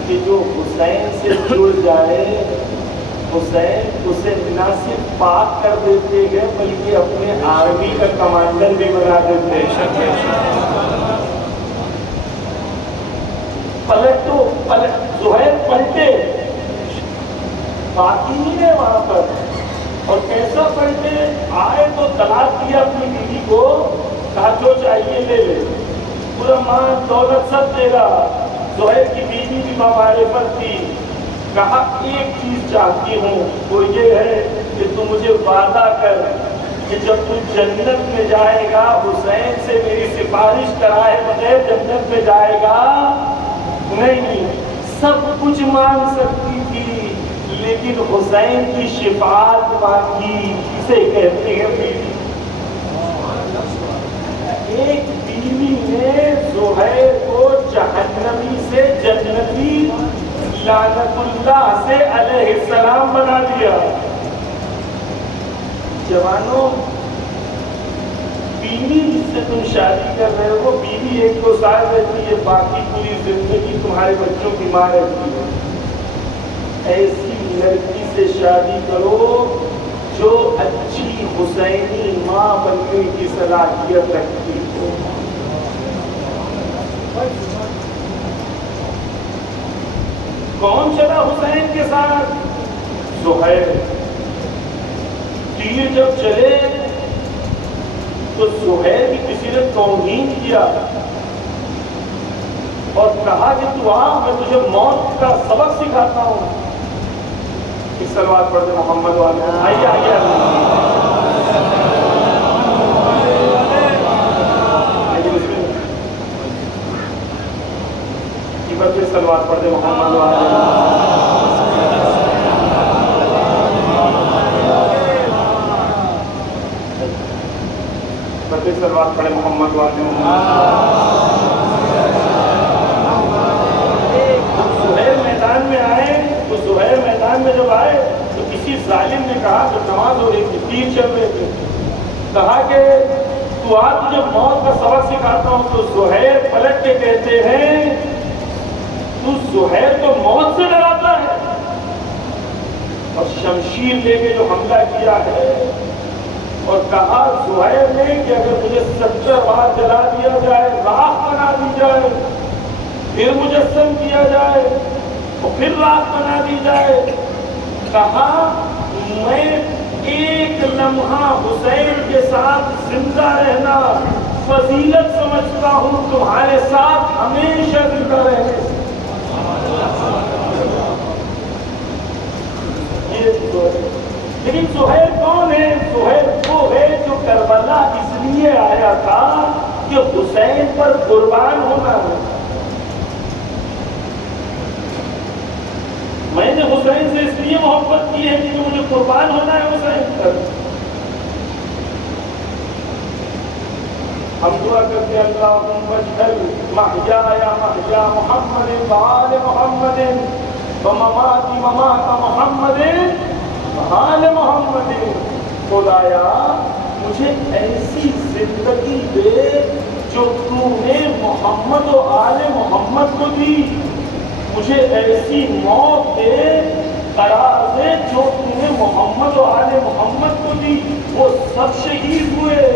کہ جو حسین سے جڑ جائے حسین اسے نہ صرف پاک کر دیتے ہیں بلکہ اپنے آرمی کا کمانڈر بھی بنا دیتے ہیں. زہیر پلٹے، باقی نہیں ہے وہاں پر. اور کیسا پلٹے؟ آئے تو طلاق دیا اپنی بیوی کو، کہا جو چاہیے لے لے، پورا مال دولت سب دے گا. زہیر کی بیوی بھی بمعرفت تھی. کہا ایک چیز چاہتی ہوں، وہ یہ ہے کہ تو مجھے وعدہ کر کہ جب تو جنت میں جائے گا حسین سے میری سفارش کرائے بغیر جنت میں جائے گا. نہیں، سب کچھ مانگ سکتی تھی لیکن حسین کی شفاعت مانگی. اسے کہتے ہیں بیوی. ایک بیوی نے زہیر کو جہنمی سے جنتی لعنت اللہ سے علیہ السلام بنا دیا. جوانوں، بیوی جس سے تم شادی کر رہے ہو بیوی 1-2 سال رہتی ہے، باقی پوری زندگی تمہارے بچوں کی ماں رہتی ہے. ایسی لڑکی سے شادی کرو جو اچھی حسینی ماں بننے کی صلاحیت رکھتی ہو. کون چلا حسین کے ساتھ؟ زہیر. تیر جب چلے تو زہیر کی کسی نے توہین کیا اور کہا کہ تو آ، میں تجھے موت کا سبق سکھاتا ہوں. ایک سلوات پڑھتے محمد والے. آئیے آئیے آئیے سلوات پڑھتے محمد والے. سلوات پڑھے محمد والے. زہیر میدان میں آئے تو زہیر میدان میں جب آئے تو کسی ظالم نے کہا، جب نماز ہو رہی تھی، تیر چل رہے تھے، کہا کہ تو آج تجھے موت کا سبق سکھاتا ہوں. تو زہیر پلٹ کے کہتے ہیں تو زہیر کو موت سے ڈراتا ہے. اور شمشیر لے کے جو حملہ کیا ہے اور کہا زہیر نے کہ اگر مجھے 70 بار جلا دیا جائے، راکھ بنا دی جائے، پھر مجسم کیا جائے اور پھر راکھ بنا دی جائے، کہا میں ایک لمحہ حسین کے ساتھ زندہ رہنا فضیلت سمجھتا ہوں تمہارے ساتھ ہمیشہ زندہ رہنے. لیکن زہیر کون ہے؟ زہیر وہ ہے جو کربلا اس لیے آیا تھا کہ حسین پر قربان ہونا ہے. میں نے حسین سے اس لیے محبت کی ہے کہ مجھے قربان ہونا ہے حسین پر. ہم دعا کرتے ہیں اللہم اجعل محیایا محیا محمد وآل محمد ومماتی ممات محمد حال محمد، خدایا مجھے ایسی زندگی دے جو تو نے محمد و آل محمد کو دی، مجھے ایسی موت دے قرار دے جو تو نے محمد و آل محمد کو دی۔ وہ سب شہید ہوئے،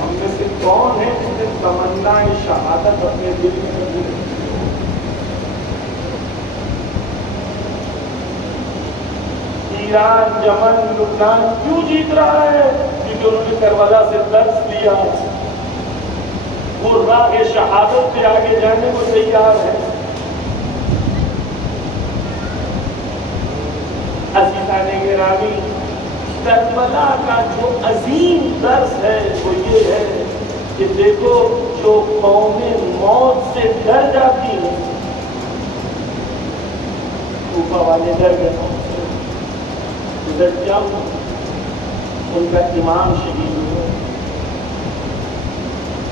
ہم میں سے کون ہے جس نے تمنا شہادت اپنے دل میں رکھی؟ ایران، یمن، لبنان کیوں جیت رہا ہے؟ کیونکہ انہوں نے کربلا سے درس لیا، وہ راہ شہادت پہ آگے جانے کو تیار ہے۔ عزیزان گرامی، کربلا کا جو عظیم درس ہے وہ یہ ہے کہ دیکھو جو قومیں موت سے ڈر جاتی ہیں، کوفہ والے ڈر گئے ادھر کیا ہوا؟ ان کا امام شہید ہوا۔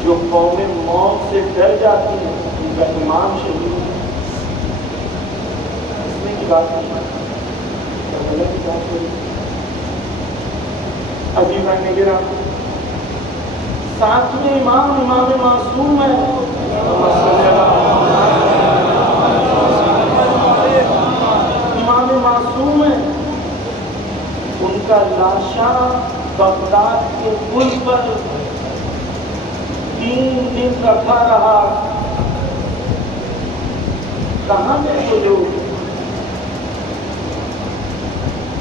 جو قومیں موت سے ڈر جاتی ہیں ان کا امام شہید ہوا۔ اس میں کی بات نہیں، کربلا کی بات ہو رہی۔ عزیزان گرامی، ساتویں امام معصوم ہے، امام معصوم ہے۔ ان کا لاشا بغداد کے پل پر 3 دن رکھا رہا۔ کہاں گئے وہ لوگ؟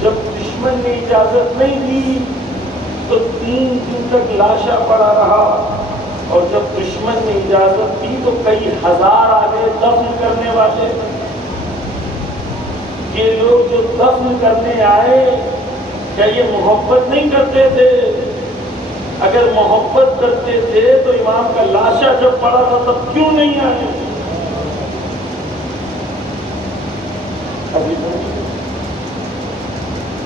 جب دشمن نے اجازت نہیں دی تو 3 دن تک لاشا پڑا رہا، اور جب دشمن نے اجازت دی تو کئی ہزار آ گئے دفن کرنے والے۔ یہ لوگ جو دفن کرنے آئے کیا یہ محبت نہیں کرتے تھے؟ اگر محبت کرتے تھے تو امام کا لاشا جب پڑا تھا تب کیوں نہیں آئے؟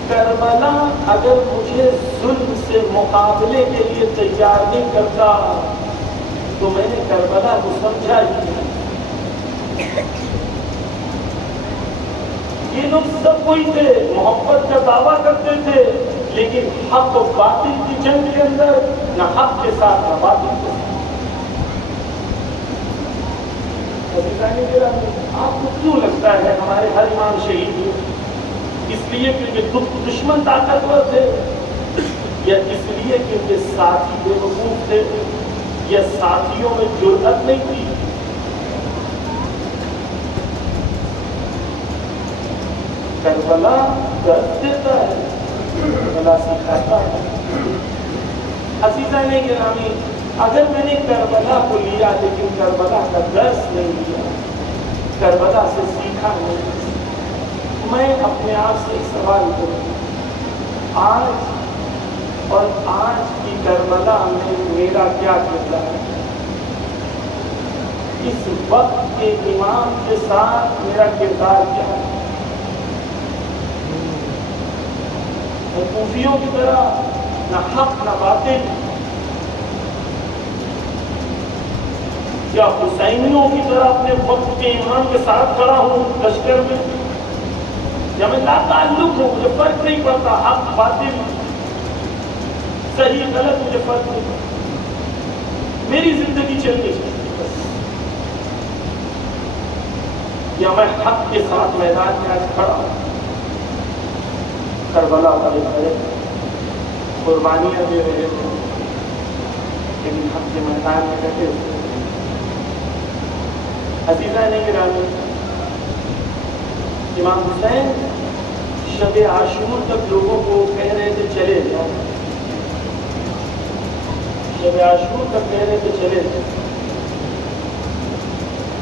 کربلا اگر مجھے ظلم سے مقابلے کے لیے تیار نہیں کرتا تو میں نے کربلا کو سمجھا ہی نہیں۔ یہ لوگ سب کوئی تھے، محبت کا دعویٰ کرتے تھے، لیکن حق و باطل کی جنگ کے اندر نہ حق کے ساتھ نہ باطل کے ساتھ۔ آپ کو کیوں لگتا ہے ہمارے ہر امام شہید ہوئے؟ اس لیے کیونکہ دشمن طاقتور تھے، یا اس لیے کیونکہ ساتھی بے وقوف تھے، یا ساتھیوں میں جرأت نہیں تھی؟ کربلا درد دیتا ہے، کربلا سکھاتا ہے۔ عزیزان گرامی، اگر میں نے کربلا کو لیا لیکن کربلا کا درس نہیں لیا، کربلا سے سیکھا نہیں، میں اپنے آپ سے ایک سوال کروں، آج اور آج کی کربلا میں میرا کیا کردار ہے؟ اس وقت کے امام کے ساتھ میرا کردار کیا ہے؟ کوفیوں کی طرح نہ حق نہ باطل، یا حسینیوں کی طرح اپنے وقت کے امام کے ساتھ کھڑا ہوں لشکر میں، یا میں لا تعلق ہوں، مجھے فرق نہیں پڑتا، حق باطل صحیح غلط مجھے فرق نہیں پڑتا، میری زندگی چلنی چاہیے بس، یا میں حق کے ساتھ میدان میں آج کھڑا ہوں۔ کربلا والے کھڑے قربانیاں دے رہے تھے لیکن حق کے میدان میں ڈٹے ہوئے۔ عزیزان گرامی، امام حسین شب عاشور تک لوگوں کو کہہ رہے تھے چلے جاؤ، شب عاشور تک کہہ رہے تھے چلے جاؤ،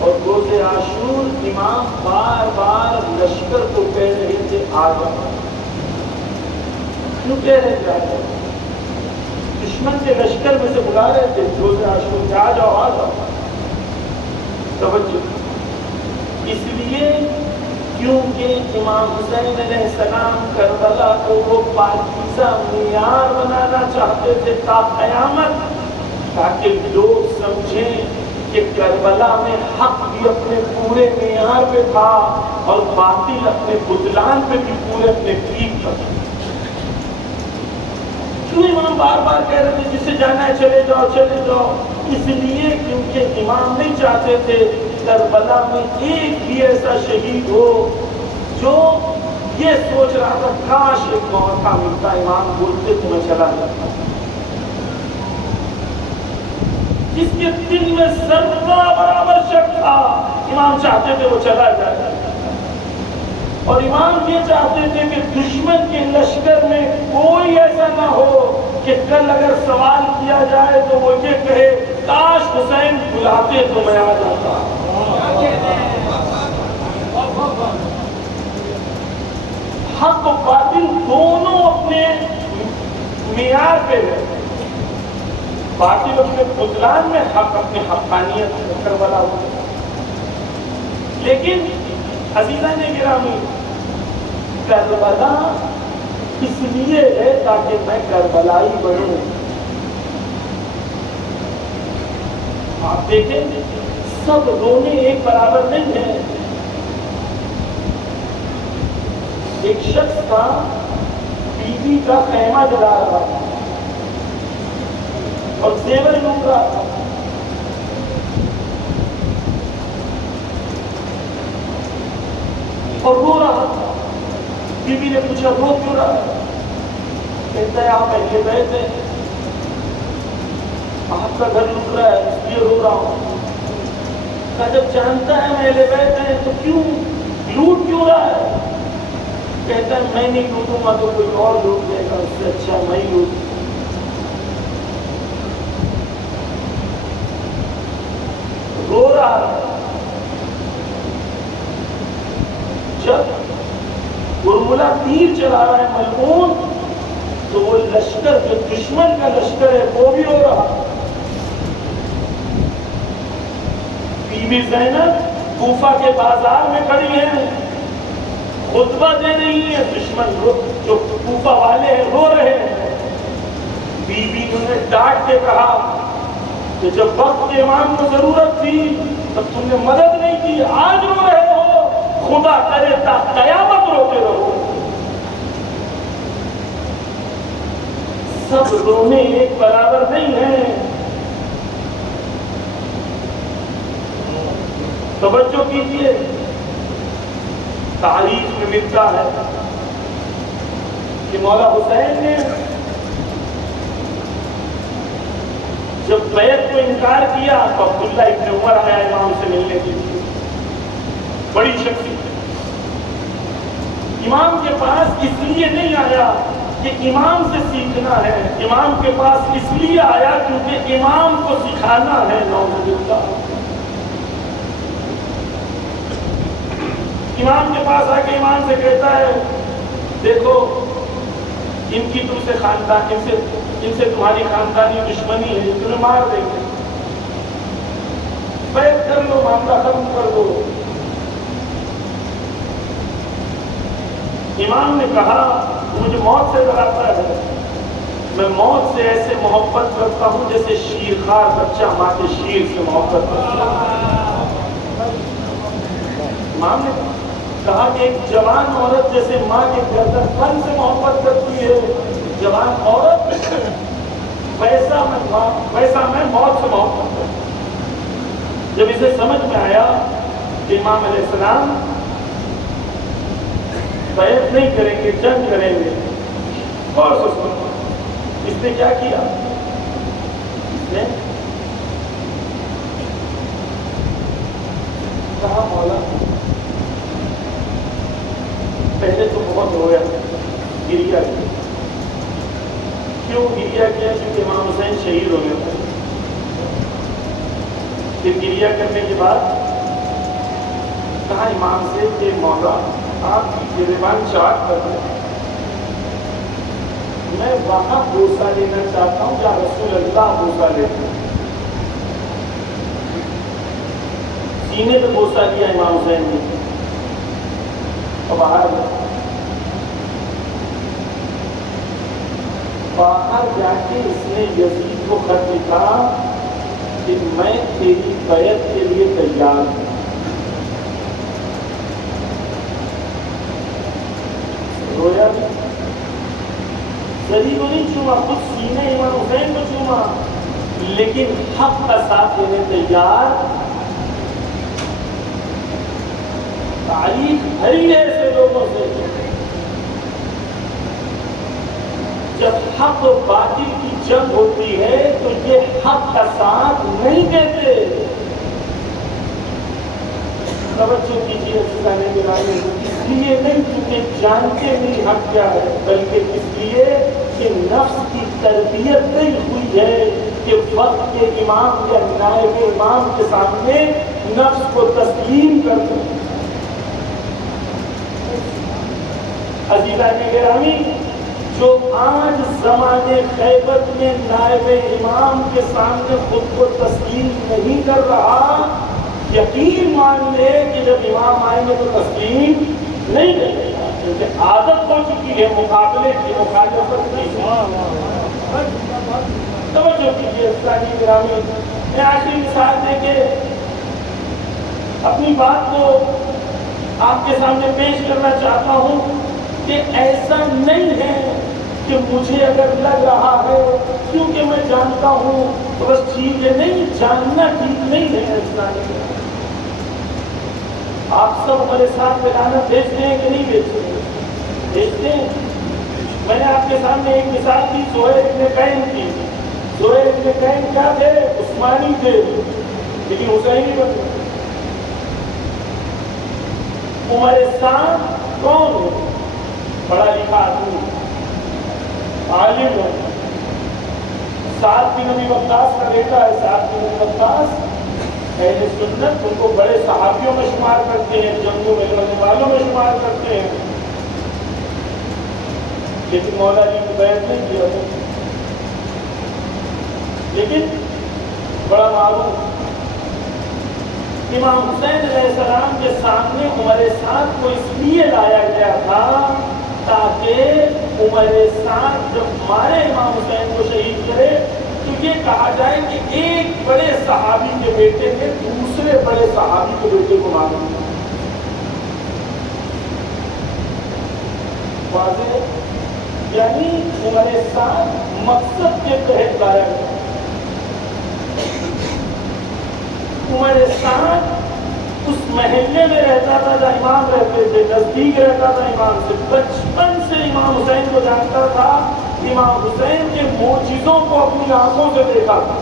اور روز عاشور امام بار بار لشکر کو کہہ رہے تھے آ جاؤ۔ کیوں کہہ رہے تھے؟ دشمن کے لشکر میں سے بلا رہے تھے روز عاشور کہ آ جاؤ آ جاؤ۔ توجہ، اس لیے کیونکہ امام حسین علیہ السلام کربلا کو وہ پاکیزہ معیار بنانا چاہتے تھے تا قیامت، تاکہ لوگ سمجھیں کہ کربلا میں حق بھی بھی اپنے پورے معیار پہ تھا اور باطل اپنے بطلان پہ بھی پورے اپنے پیک پر تھا۔ کیوں امام بار بار کہہ رہے تھے جسے جانا ہے چلے جاؤ چلے جاؤ؟ اس لیے کیونکہ امام نہیں چاہتے تھے کربلا میں ایک بھی ایسا شہید ہو جو یہ سوچ رہا تھا کاش ایک موقع ملتا امام بولتے تو میں چلا جاتا۔ جس کے دل میں ذرہ برابر شک تھا امام چاہتے تھے وہ چلا جائے، اور امام یہ چاہتے تھے کہ دشمن کے لشکر میں کوئی ایسا نہ ہو کہ کل اگر سوال کیا جائے تو وہ یہ کہے کاش حسین بلاتے تو میں آ جاتا۔ حق و باطل دونوں اپنے معیار پہ ہے، باطل اپنے بطلان میں، حق اپنے حقانیت میں کربلا ہوتا ہے۔ لیکن عزیزان گرامی، کربلا اس لیے ہے تاکہ میں کربلائی بنوں۔ آپ دیکھیں سب رونے ایک برابر نہیں ہیں۔ ایک شخص تھا بیوی کا خیمہ جلا رہا تھا اور زیور لوٹ رہا تھا، اور رو رہا تھا۔ بیوی نے پوچھا رو کیوں رہا ہے؟ کہتا ہے آپ اہل بیت ہیں، آپ کا گھر لوٹ رہا ہے اس لیے رو رہا ہوں۔ کہا جب جانتا ہے میں اہل بیت ہیں تو کیوں لوٹ کیوں رہا ہے؟ کہتا ہے میں نہیں لوٹوں گا تو کوئی اور لوٹ لے گا، اس سے اچھا میں ہی لوٹ۔ رو رہا ہے۔ جب گرملا تیر چلا رہا ہے ملعون، تو وہ لشکر جو دشمن کا لشکر ہے وہ بھی رو رہا۔ بی بی زینب کوفہ کے بازار میں کھڑی ہیں، خطبہ دے رہی ہے، دشمن جو کوفہ والے ہیں رو رہے ہیں۔ بی بی نے ڈانٹ کے کہا کہ جب وقت امام کو ضرورت تھی تب تم نے مدد نہیں کی، آج رو رہے ہو، خدا کرے تا قیامت روتے رہو۔ سب رونے ایک برابر نہیں ہیں۔ توجہ کیجیے، تاریخ میں ملتا ہے کہ مولا حسین نے جب بیعت کو انکار کیا تو عبداللہ ابن عمر آیا امام سے ملنے کے لیے، بڑی شخصیت۔ امام کے پاس اس لیے نہیں آیا کہ امام سے سیکھنا ہے، امام کے پاس اس لیے آیا کیونکہ امام کو سکھانا ہے۔ نعوذ باللہ، امام کے پاس آ کے امام سے کہتا ہے دیکھو ان کی تم سے خاندان، ان سے تمہاری خاندانی دشمنی ہے، تمہیں مار دیں گے، بیعت کر لو، معاملہ ختم کر دو۔ امام نے کہا مجھے موت سے ڈراتا ہے، میں موت سے ایسے محبت کرتا ہوں جیسے شیرخوار بچہ ماں کے شیر سے محبت کرتا ہے۔ امام نے کہا کہ ایک جوان عورت جیسے ماں کے گردن پن سے محبت کرتی ہے، جوان عورت، ویسا میں موت سے محبت کرتا ہوں۔ جب اسے سمجھ میں آیا کہ امام علیہ السلام بیعت نہیں کریں گے، جنگ کریں گے، اور اس نے کیا کیا؟ اس نے کہا مولا، پہلے تو بہت رویا، گریا کیا۔ کیوں گریا کیا؟ کیونکہ امام حسین شہید ہو گئے تھے۔ پھر گریا کرنے کے بعد کہا امام سے کہ مولا آپ کی گریبان چاک کر دیں، میں وہاں بوسہ لینا چاہتا ہوں جہاں رسول اللہ بوسہ لیتے ہیں۔ سینے پہ بوسہ لیا امام حسین نے، باہر جا کے اس نے یزید کو خط لکھا کہ میں تیری بیعت کے لیے تیار ہوں، سری کو نہیں چوما، خود سینے امام حسین کو چوما، لیکن حق کا ساتھ دینے تیار۔ تاریخ بھری ہے ایسے لوگوں سے جب حق و باطل کی جنگ ہوتی ہے تو یہ حق کا ساتھ نہیں دیتے۔ توجہ کیجیے سکھانے کے بارے میں، اس لیے نہیں کیونکہ جانتے نہیں حق کیا ہے، بلکہ اس لیے کہ نفس کی تربیت نہیں ہوئی ہے کہ وقت کے امام یا نائب امام کے سامنے نفس کو تسلیم کر دیں۔ عزیزان گرامی، جو آج زمانے خیبر میں نائب امام کے سامنے خود کو تسلیم نہیں کر رہا، یقین مان لے کہ جب امام آئیں گے تو تسلیم نہیں کرے گا، کیونکہ عادت ہو چکی ہے مقابلے کی، مخالفت کی۔ توجہ کیجیے اسلامی گرامی، میں آخری مثال دے کے اپنی بات کو آپ کے سامنے پیش کرنا چاہتا ہوں کہ ایسا نہیں ہے کہ مجھے اگر لگ رہا ہے کیونکہ میں جانتا ہوں تو بس ٹھیک ہے، نہیں، جاننا ٹھیک نہیں ہے۔ اسلامی آپ سب ہمارے ساتھ ملانا بھیجتے ہیں کہ نہیں بھیجتے ہیں؟ میں نے آپ کے سامنے ایک مثال دی زہیر ابن قین کی۔ زہیر ابن قین کیا تھے؟ عثمانی تھے لیکن حسینی بنے۔ عمر سعد کون ہے؟ پڑھا لکھا آدمی، عالم ہے، سعد بن ابی وقاص کا بیٹا ہے۔ سعد بن ابی وقاص اہل سنت ان کو بڑے صحابیوں میں شمار کرتے ہیں، جنگوں میں لڑنے والوں میں شمار کرتے ہیں، لیکن مولا علی کو بیعت نہیں کیا تھا۔ لیکن بڑا معلوم، امام حسین علیہ السلام کے سامنے عمر سعد کو اس لیے لایا گیا تھا تاکہ عمر سعد جب مارے امام حسین کو شہید کرے تو یہ کہا جائے کہ ایک بڑے صحابی کے بیٹے نے دوسرے بڑے صحابی کے بیٹے کو مار دیا۔ واضح، یعنی عمر سعد مقصد کے تحت لایا گیا۔ عمر سعد اس محلے میں رہتا تھا جہاں امام رہتے تھے، نزدیک رہتا تھا امام سے، بچپن سے امام حسین کو جانتا تھا، امام حسین کے معجزوں کو اپنی آنکھوں سے دیکھا تھا،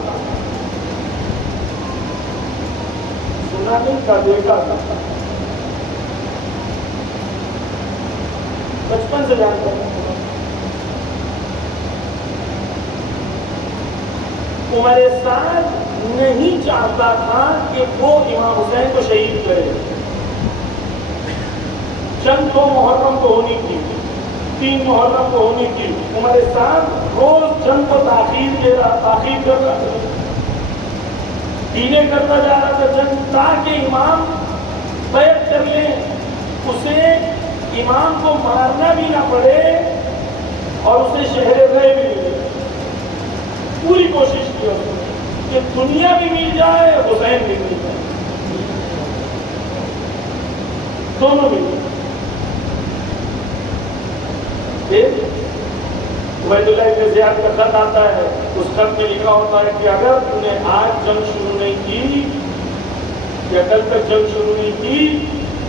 سنا نہیں تھا، دیکھا تھا، بچپن سے جانتا تھا۔ عمر سعد نہیں چاہتا تھا کہ وہ امام حسین کو شہید کرے۔ جنگ 2 محرم کو ہونی تھی، 3 محرم کو ہونی تھی، عمر سعد روز جنگ کو تاخیر کر رہا تھا، ڈیلے کرتا جا رہا تھا جنگ، تاکہ امام بیعت کر لیں، اسے امام کو مارنا بھی نہ پڑے اور اسے شہر رے بھی ملے۔ پوری کوشش کی اس نے کہ دنیا بھی مل جائے، حسین بھی مل جائے، دونوں مل جائے۔ عبید اللہ ابن زیاد کا خط آتا ہے، اس خط میں لکھا ہوتا ہے کہ اگر تم نے آج جنگ شروع نہیں کی یا کل تک جنگ شروع نہیں کی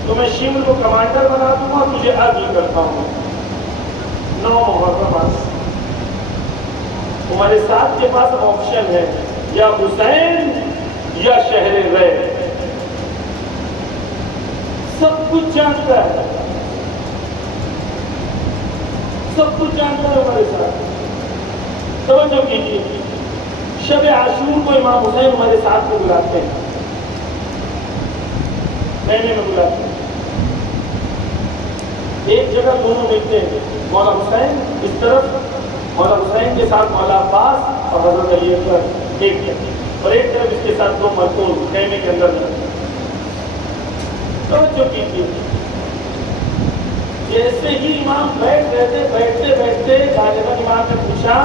تو میں شمر کو کمانڈر بنا دوں گا، تجھے عزل کرتا ہوں۔ 9 محرم۔ ہمارے ساتھ کے پاس آپشن ہے، یا حسین یا شہر رے۔ سب کچھ جانتا ہے، سب کچھ جانتا ہے ہمارے ساتھ۔ توجہ کیجیے، شب عاشور کو امام حسین ہمارے ساتھ کو بلاتے ہیں، مہینے میں بلاتے ہیں، ایک جگہ دونوں ملتے ہیں، مولا حسین اس طرف، مولا حسین کے ساتھ مولا عباس اور حضرت علی اکبر ایک طرف، اور ایک طرف اس کے ساتھ 2 مرکوز خیمے کے اندر جاتے ہیں۔ توجہ کیجیے، جیسے ہی امام بیٹھتے بیٹھتے غالباً امام نے پوچھا،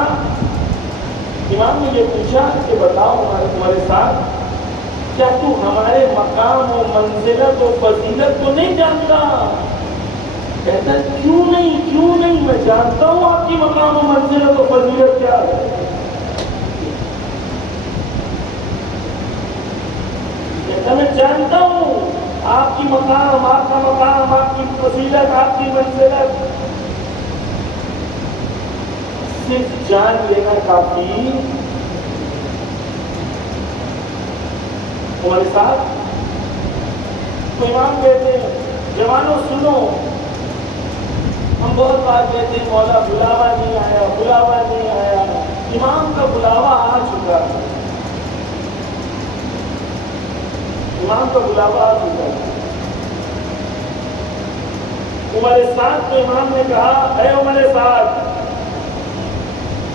امام نے یہ پوچھا کہ بتاؤ ہمارے ساتھ کیا تو ہمارے مقام و منزلت و فضیلت کو نہیں جانتا؟ کہتا ہے کیوں نہیں میں جانتا ہوں آپ کی مقام و منزلت و فضیلت کیا ہے. کہتا میں جانتا ہوں آپ کی مقام، آپ کا مقام، آپ کی فضیلت، آپ کی منزلت. صرف جان لینا کافی. ہمارے ساتھ تو امام کہتے ہیں جوانوں سنو، ہم بہت بار کہتے ہیں مولا بلاوا نہیں آیا، بلاوا نہیں آیا. امام کا بلاوا آ چکا ہے، امام کا بلاوا آ چکا ہے. عمر سعد کو امام نے کہا اے عمر سعد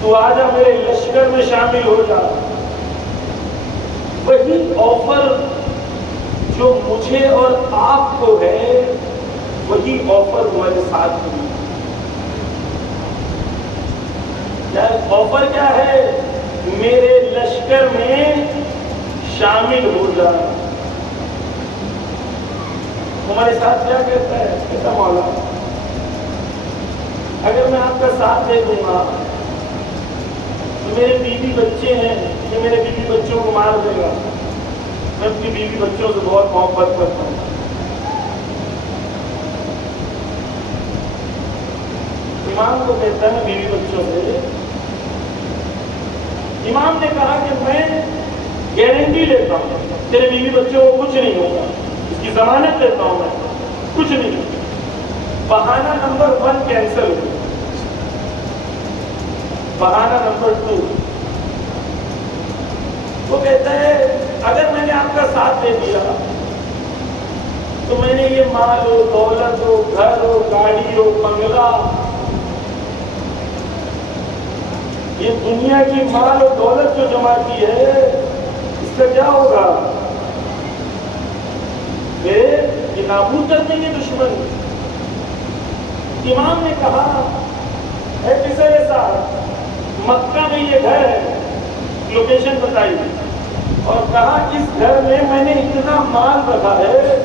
تو آجا میرے لشکر میں شامل ہو جا. وہی آفر جو مجھے اور آپ کو ہے وہی آفر عمر سعد کو ہے. آفر کیا ہے؟ میرے لشکر میں شامل ہو جا. ہمارے ساتھ کیا کہتا ہے؟ کہتا مولا اگر میں آپ کا ساتھ دے دوں گا تو میرے بیوی بچے ہیں کہ میرے بیوی بچوں کو مار دے گا. میں اپنی بیوی بچوں سے بہت محبت کرتا ہوں. امام کو کہتا ہے بیوی بچوں سے. امام نے کہا کہ میں گارنٹی لیتا ہوں تیرے بیوی بچوں کو کچھ نہیں ہوگا، اس کی ضمانت لیتا ہوں میں، کچھ نہیں. بہانہ نمبر 1 کینسل ہو. بہانہ نمبر 2 وہ کہتا ہے اگر میں نے آپ کا ساتھ دے دیا تو میں نے یہ مال ہو، دولت ہو، گھر ہو، گاڑی ہو، بنگلہ، یہ دنیا کی مال اور دولت جو جمع کی ہے اس کا کیا ہوگا؟ یہ نابود کر دیں گے دشمن. امام نے کہا اے کسے صاحب مکہ میں یہ گھر ہے، لوکیشن بتائی اور کہا اس گھر میں نے اتنا مال رکھا ہے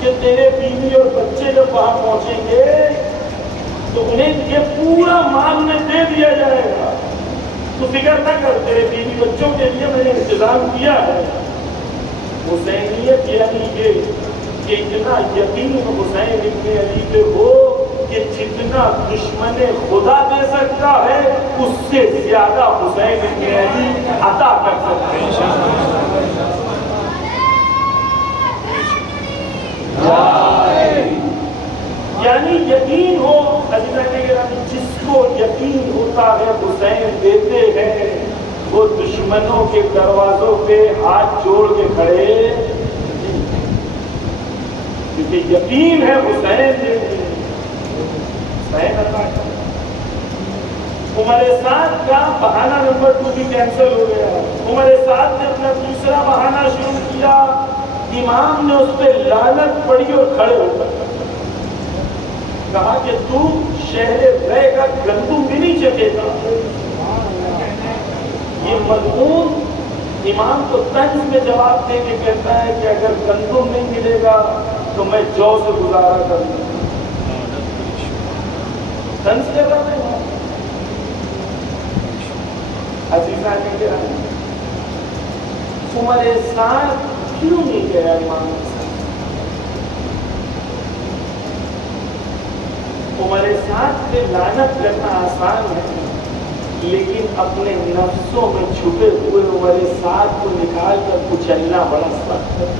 کہ تیرے بیوی اور بچے جب وہاں پہنچیں گے تو انہیں یہ پورا مال انہیں دے دیا جائے گا. تو فکر نہ کر، تیرے بیوی بچوں کے لیے میں نے انتظام کیا ہے. حسینیت یعنی یہ کہ اتنا یقین حسین ابن علی پہ ہو کہ جتنا دشمن خدا دے سکتا ہے اس سے زیادہ حسین ابن علی عطا کر سکتے ہیں. یعنی یقین ہو جس کو یقین ہوتا ہے حسین دیتے ہیں وہ دشمنوں کے دروازوں پہ ہاتھ جوڑ کے کھڑے، کیونکہ یقین ہے حسین دیتے ہیں. عمر سعد کا بہانہ نمبر 2 بھی کینسل ہو گیا. عمر سعد نے اپنا دوسرا بہانہ شروع کیا. امام نے اس پہ لعنت پڑی اور کھڑے ہو کر کہا کہ تو شہر رے کا گندم بھی نہیں چکے گا. یہ ملعون امام کو طنز میں جواب دے کے کہتا ہے کہ اگر گندم نہیں ملے گا تو میں جو سے گزارا کروں گا. طنز کر رہا ہے عزیزان نے کہا عمر سعد کیوں نہیں گیا امام کے ساتھ؟ عمر سعد پہ لعنت کرنا آسان ہے لیکن اپنے نفسوں میں چھپے ہوئے عمر سعد کو نکال کر کچلنا بڑا سخت ہے.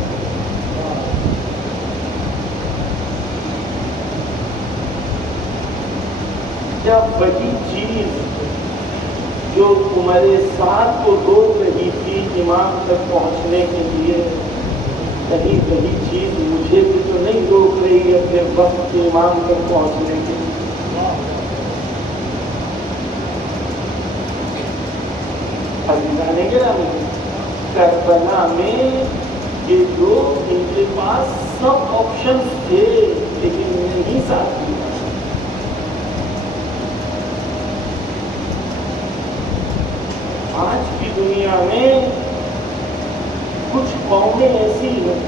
کیا وہی چیز جو عمر سعد کو روک رہی تھی امام تک پہنچنے کے لیے، کہیں وہی چیز مجھے بھی تو نہیں روک رہی ہے اپنے وقت کے امام تک پہنچنے کے لیے؟ کربلا میں یہ لوگ ان کے پاس سب آپشن تھے لیکن نہیں ساتھ دیا. آج کی دنیا میں کچھ قومیں ایسی ہیں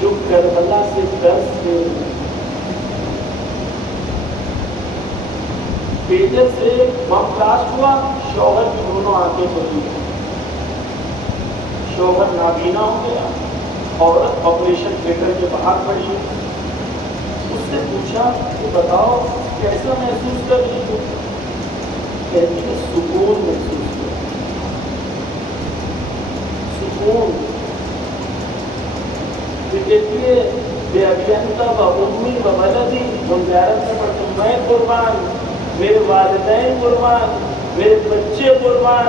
جو کربلا سے درس لے. بیٹے سے بم بلاسٹ ہوا, شوہر کی دونوں آنکھیں چلی گئی, شوہر نابینا ہو گیا, عورت آپریشن تھیٹر کے باہر پڑی. اس سے پوچھا کہ بتاؤ کیسا محسوس کر رہی ہو؟ کہتی ہے سکون محسوس کر, سکون. پھر کہتی ہے بے ابینتا و امی و ولدی, ہم زیارت میں پڑھتے ہیں میں قربان, میرے والدین قربان, میرے بچے قربان,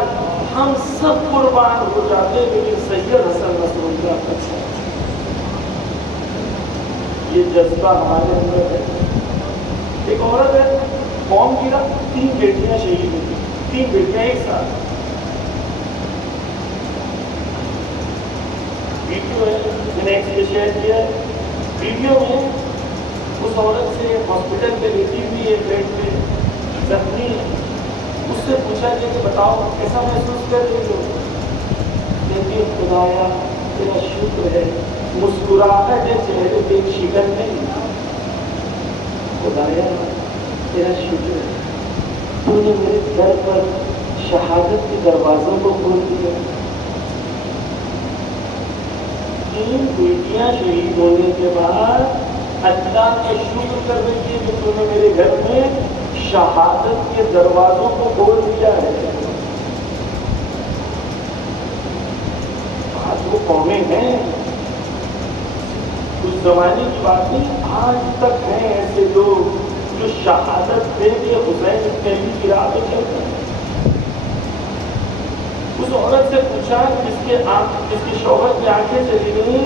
ہم سب قربان ہو جاتے, لیکن سید حسن نصر اللہ کا یہ جذبہ ہمارے اندر ہے. ایک عورت ہے, قوم کی 3 بیٹیاں شہید ہوئی, 3 بیٹیاں ایک ساتھ. ویڈیو ہے, میں نے ایک سے شیئر کیا ہے. ویڈیو میں اس عورت سے ہاسپٹل پہ لیٹی ہوئی ہے, بیڈ پہ زخمی ہے. اس سے پوچھا کہ بتاؤ کیسا محسوس کر رہی ہو؟ کہتی ہے خدایا تیرا شکر ہے, مسکراہٹ ہے چہرے پہ, شکن نہیں. خدایا تیرا شکر ہے, تو نے میرے گھر پر شہادت کے دروازوں کو کھول دیا. 3 بیٹیاں شہید ہونے کے بعد اللہ کا شکر کر رہی ہے کہ تو نے میرے گھر میں شہادت کے دروازوں کو کھول دیا ہے. آج وہ قومیں ہیں, اس زمانے کی بات نہیں, آج تک ہیں ایسے لوگ جو شہادت دے کے حسین بن علی کی راہ پہ چلتے ہیں. اس عورت سے پوچھا جس کے شوہر کی آنکھیں چلی گئی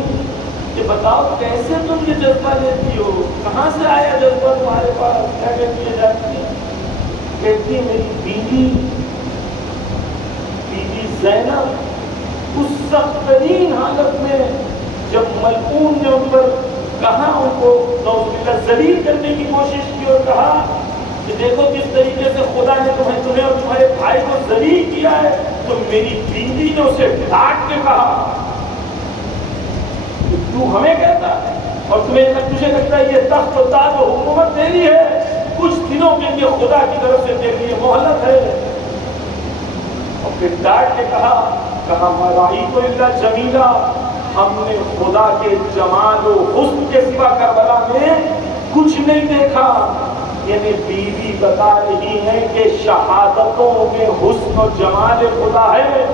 کہ بتاؤ کیسے تم یہ جذبہ لیتی ہو, کہاں سے آیا جذبہ تمہارے پاس؟ کیا کہتی ہے جاتی ہے؟ کہتی ہے میری بیوی زینب اس سخت ترین حالت میں جب ملعون نے ان پر کہا, ان کو نعوذ باللہ ذلیل کرنے کی کوشش کی اور کہا کہ دیکھو کس طریقے سے خدا نے تمہیں اور تمہارے بھائی کو ذلیل کیا ہے, تو میری بیوی نے اسے ڈانٹ کے کہا کہ تو ہمیں کہتا ہے اور تجھے لگتا ہے یہ تخت و تاج و حکومت تیری ہے, کچھ دنوں کے لیے خدا کی طرف سے تیرے لیے مہلت ہے. اور پھر ڈانٹ کے کہا مرائی تو اللہ جمیلہ, ہم نے خدا کے جمال و حسن کے سوا کربلا میں کچھ نہیں دیکھا. یعنی بیوی بتا رہی ہے کہ شہادتوں میں حسن و جمال خدا ہے.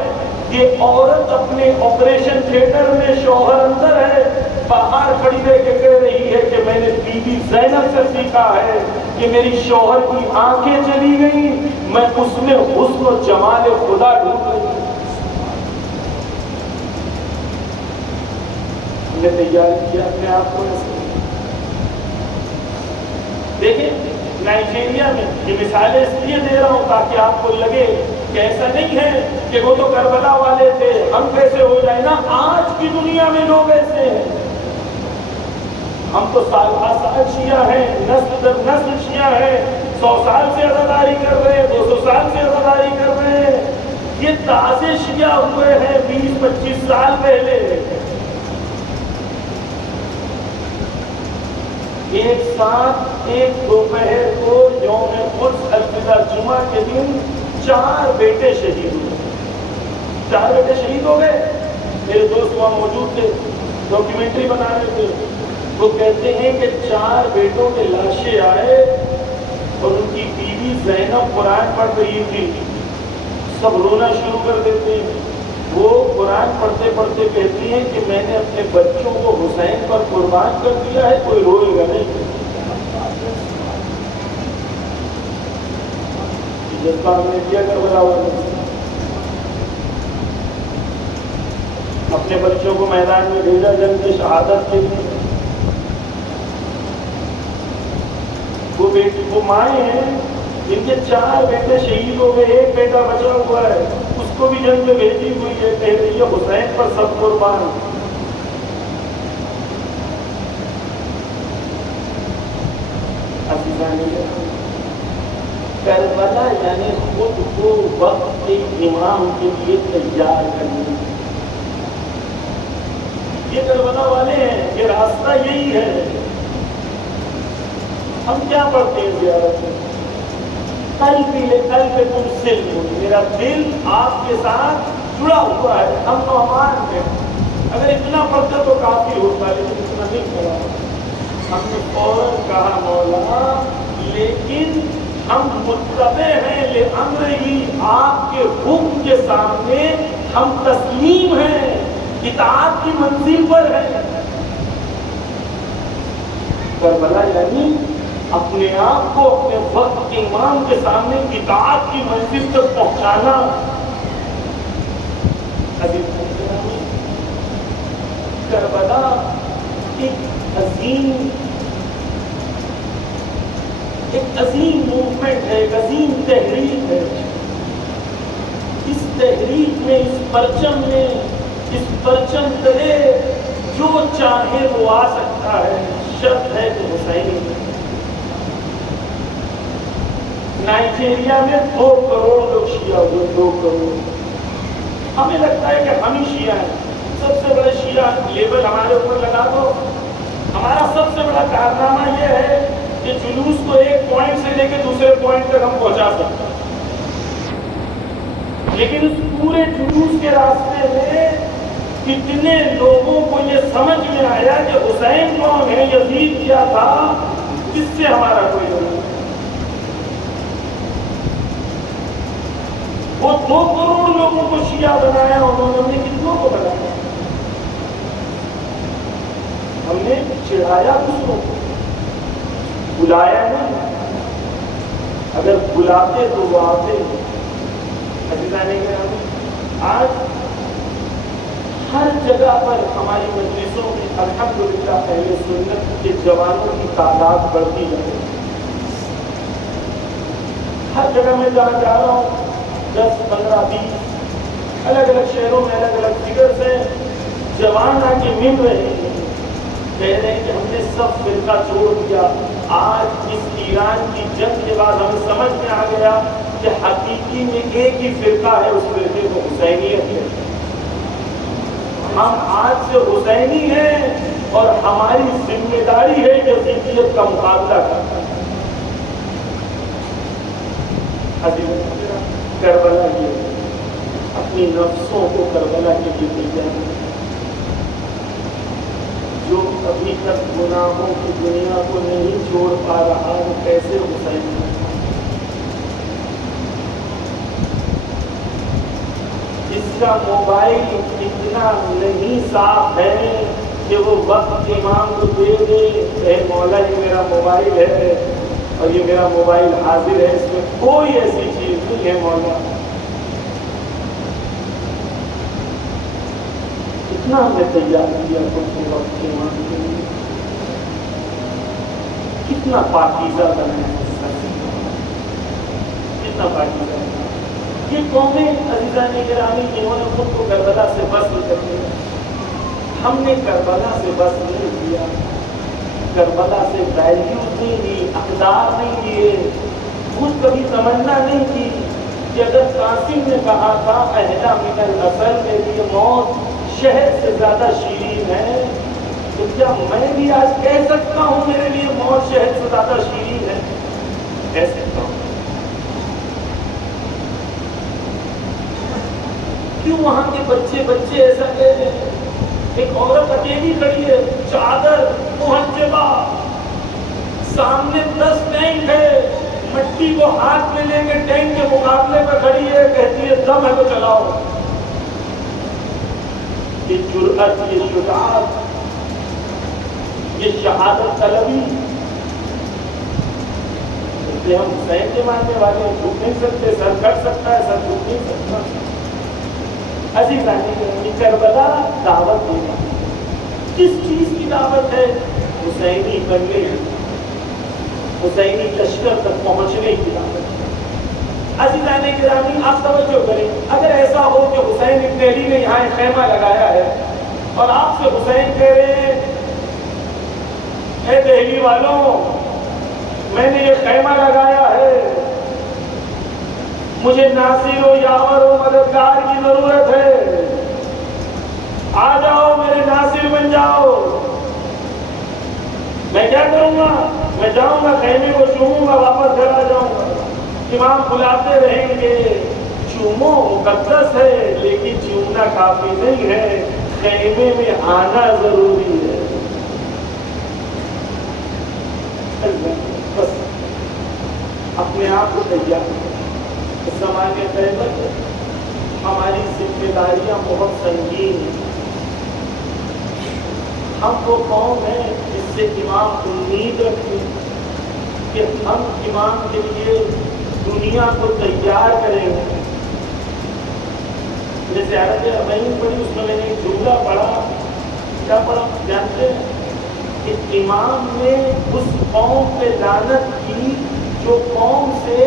یہ عورت اپنے آپریشن تھیٹر میں, شوہر اندر ہے, باہر کھڑی رہ کے کہہ رہی ہے کہ میں نے بیوی زینب سے سیکھا ہے کہ میری شوہر کی آنکھیں چلی گئی, میں اس میں حسن و جمال خدا ڈھونڈ رہی ہوں. ہم نے تیار کیا اپنے آپ کو ایسے. دیکھیں نائجیریا میں یہ مثالیں اس لیے دے رہا ہوں تاکہ آپ کو لگے کہ ایسا نہیں ہے کہ وہ تو کربلا والے تھے, ہم کیسے ہو جائیں نا. آج کی دنیا میں لوگ ایسے ہیں. ہم تو سال سال شیعہ ہیں, نسل در نسل شیعہ ہیں, 100 سال سے عزاداری کر رہے ہیں, 200 سال سے عزاداری کر رہے ہیں. یہ تازے شیعہ ہوئے ہیں 20-25 سال پہلے. ایک ساتھ ایک دوپہر کو یوم قدس الفطر جمعہ کے دن 4 بیٹے شہید ہوئے. 4 بیٹے شہید ہو گئے. میرے دوست وہاں موجود تھے, ڈاکیومنٹری بنا رہے تھے. وہ کہتے ہیں کہ 4 بیٹوں کے لاشیں آئے اور ان کی بیوی زینب قرآن پڑھ رہی تھی. سب رونا شروع کر دیتے ہیں. وہ قرآن پڑھتے پڑھتے کہتی ہیں کہ میں نے اپنے بچوں کو حسین پر قربان کر دیا ہے, کوئی روئے گا نہیں. جذبہ ہم نے کیا کربلا والے. اپنے بچوں کو میدان میں بھیجا جنگ کی شہادت کے لیے. وہ مائیں ہیں جن کے 4 بیٹے شہید ہو گئے, ایک بیٹا بچا ہوا ہے, اس کو بھی جنگ میں بھیجی ہوئی ہے, کہہ رہی ہے حسین پر سب قربان. کربلا یعنی خود کو وقت کے امام کے لیے تیار کرنا. یہ کربلا والے ہیں یہ راستہ یہی ہے. ہم کیا پڑھتے ہیں زیارت میں؟ کل پہ تم سلم، میرا دل آپ کے ساتھ جڑا ہوا ہے، ہم تو امان میں. اگر اتنا پڑھتے تو کافی ہوتا، لیکن اتنا نہیں پڑھا. ہم نے فوراً کہا مولا لیکن ہم متبع ہیں لامر ہی، آپ کے حکم کے سامنے ہم تسلیم ہیں، اطاعت کی منزل پر ہیں. کربلا یعنی اپنے آپ کو اپنے وقت کے امام کے سامنے اطاعت کی منزل تک پہنچانا. کربلا ایک عظیم موومنٹ ہے، ایک عظیم تحریک ہے. اس تحریک میں، اس پرچم میں، اس پرچم تلے جو چاہے وہ آ سکتا ہے. شرط ہے کہ حسینی ہے. نائجیریا میں 2 کروڑ لوگ شیعہ ہوئے، 2 کروڑ. ہمیں لگتا ہے کہ ہم ہی شیعہ ہیں، سب سے بڑے شیعہ لیبل ہمارے اوپر لگا دو. ہمارا سب سے بڑا کارنامہ یہ ہے کہ جلوس کو ایک پوائنٹ سے لے کے دوسرے پوائنٹ تک ہم پہنچا سکتے ہیں. لیکن اس پورے جلوس کے راستے میں کتنے لوگوں کو یہ سمجھ میں آیا کہ حسین کون ہے، یزید کیا تھا، جس سے ہمارا کوئی نہیں. وہ 2 کروڑ لوگوں کو شیعہ بنایا انہوں نے، کتنوں کو بنایا؟ ہم نے چڑھایا دوسروں کو، بلایا نہیں. اگر بلاتے تو وہ آتے. آج ہر جگہ پر ہماری مجلسوں میں الحمدللہ اہل سنت کے جوانوں کی تعداد بڑھتی جا رہی ہے. ہر جگہ میں جہاں جا رہا ہوں 10 15 20 الگ الگ شہروں میں الگ الگ فگر سے جوان آ کے مل رہے ہیں، کہہ رہے ہیں کہ ہم نے سب فرقہ چھوڑ دیا. آج اس ایران کی جنگ کے بعد ہمیں سمجھ میں آ گیا کہ حقیقی میں ایک ہی فرقہ ہے، اس فرقے کو حسینیت ہے. ہم آج سے حسینی ہیں اور ہماری ذمہ داری ہے یزیدیت کا مقابلہ کرنا. کربلا یہ اپنی نفسوں کو کربلا کے لیے مل جائے. جو ابھی تک گناہوں کی دنیا کو نہیں چھوڑ پا رہا وہ کیسے حسین ہے؟ جس کا موبائل اتنا نہیں صاف ہے کہ وہ وقت امام کو دے دے اے مولا یہ میرا موبائل ہے اور یہ میرا موبائل حاضر ہے، اس میں کوئی ایسی چیز نہیں ہے مولا. کتنا ہم نے تیار کیا خود کو وقت کے امام کے لیے، کتنا پاکیزہ بنایا، کتنا پاکیزہ. یہ قومیں عزیزان گرامی جنہوں نے خود کو کربلا سے وصل کر دیا. ہم نے کربلا سے بس نہیں کیا، کربلا سے ویلیوز نہیں دی، اقدار نہیں دیے. مجھ کبھی تمنا نہیں کی کہ اگر قاسم نے کہا تھا اہلا من الاصل میرے لیے موت شہر سے زیادہ شیرین ہے، تو کیا میں بھی آج کہہ سکتا ہوں میرے لیے موت شہر سے زیادہ شیرین ہے؟ کہہ سکتا ہوں. کیوں وہاں کے بچے ایسا کہہ رہے ہیں؟ ایک عورت اکیلی کھڑی ہے، چادر محجبہ، سامنے 10 ٹینک ہے، مٹی کو ہاتھ میں لے کے ٹینک کے مقابلے میں کھڑی ہے، کہتی ہے دم ہے تو چلاؤ. یہ جرأت، یہ شجاعت، یہ شہادت طلبی. ہم حسین کے ماننے والے جھک نہیں سکتے، سر کٹ سکتا ہے، سر جھک نہیں سکتا. عزیزان گرامی کربلا دعوت دینا، کس چیز کی دعوت ہے؟ حسینی بننے، حسینی لشکر تک پہنچنے کی دعوت ہے. عزیزان گرامی آپ توجہ کریں، اگر ایسا ہو کہ حسین ابن علی نے یہاں ایک خیمہ لگایا ہے اور آپ سے حسین کہہ رہے ہیں اے دہلی والوں میں نے یہ خیمہ لگایا ہے، مجھے ناصر و یاور و مددگار کی ضرورت ہے، آ جاؤ میرے ناصر بن جاؤ. گا، میں جاؤں گا خیمے کو چوموں گا، واپس گھر آ جاؤں گا۔ امام بلاتے رہیں گے، چومو مقدس ہے لیکن چومنا کافی نہیں ہے، خیمے میں آنا ضروری ہے۔ بس اپنے آپ کو تیار کریں۔ اس زمانے قیامت ہماری ذمہ داریاں بہت سنگین ہیں۔ ہم وہ قوم ہیں جس سے امام امید رکھتے ہیں کہ ہم امام کے لیے دنیا کو تیار کریں گے۔ جیسے عرب اربعین پڑھی، اس میں نے ایک جملہ پڑھا، کیا پڑھا جانتے ہیں؟ کہ امام نے اس قوم پہ لعنت کی جو قوم سے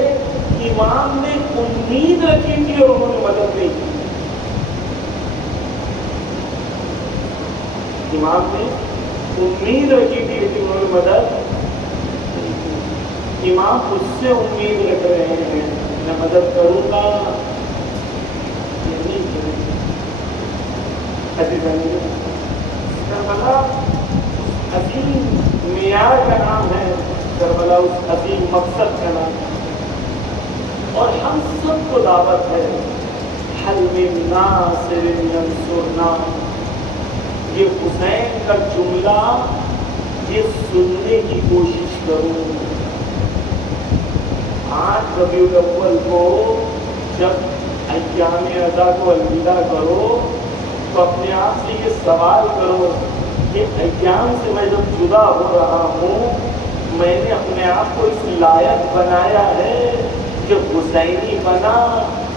امام نے امید رکھی تھی اور انہوں نے مدد نہیں کی۔ امام نے امید رکھی تھی لیکن انہوں نے مدد نہیں کی۔ امام اس سے امید رکھ رہے ہیں، میں مدد کروں گا یا نہیں کروں گا۔ ایسی کربلا عظیم معیار کا نام ہے، کربلا اس عظیم مقصد کا نام ہے، اور ہم سب کو دعوت ہے حل من ناصر ینصرنا۔ یہ حسین کا جملہ یہ سننے کی کوشش کروں۔ 8 ربیع الاول کو جب ایام ادا کو الوداع کرو تو اپنے آپ سے یہ سوال کرو کہ ایام سے میں جب جدا ہو رہا ہوں، میں نے اپنے آپ کو اس لائق بنایا ہے کہ حسینی بنا،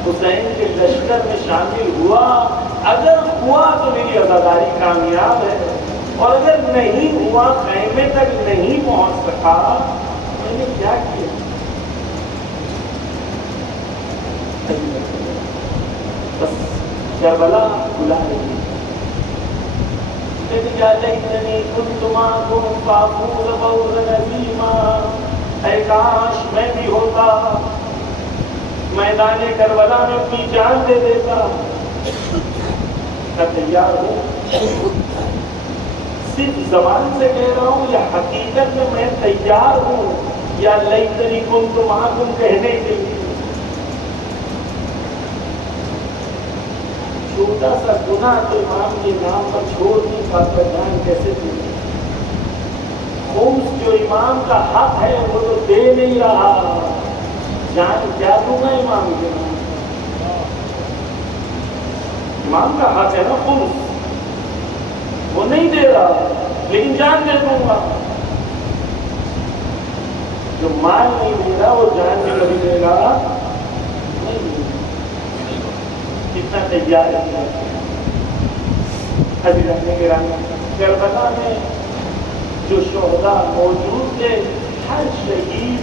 حسین کے لشکر میں شامل ہوا؟ اگر ہوا تو میری عزاداری کامیاب ہے، اور اگر نہیں ہوا، خیمے تک نہیں پہنچ سکا، میں نے کیا کیا؟ بس کربلا بلا رہی اے کاش میں بھی ہوتا، میدان کربلا میں اپنی جان دے دیتا۔ میں تیار ہوں، صرف زبان سے کہہ رہا ہوں یا حقیقت میں تیار ہوں، یا لیتنی کنت معکم کہنے کے لیے؟ چھوٹا سا گناہ تو امام کے نام پر چھوڑ نہیں پاتا، جان کیسے دے؟ خمس جو امام کا حق ہے وہ تو دے نہیں رہا، جان کیا دوں گا امام کے نام؟ امام کا حق ہے نا خمس، وہ نہیں دے رہا لیکن جان دے دوں گا۔ جو مال نہیں دے رہا وہ جان بھی کبھی دے گا نہیں۔ کتنا تیار ہے حضرت گرامی، کربلا میں جو شہداء موجود تھے، ہر شہید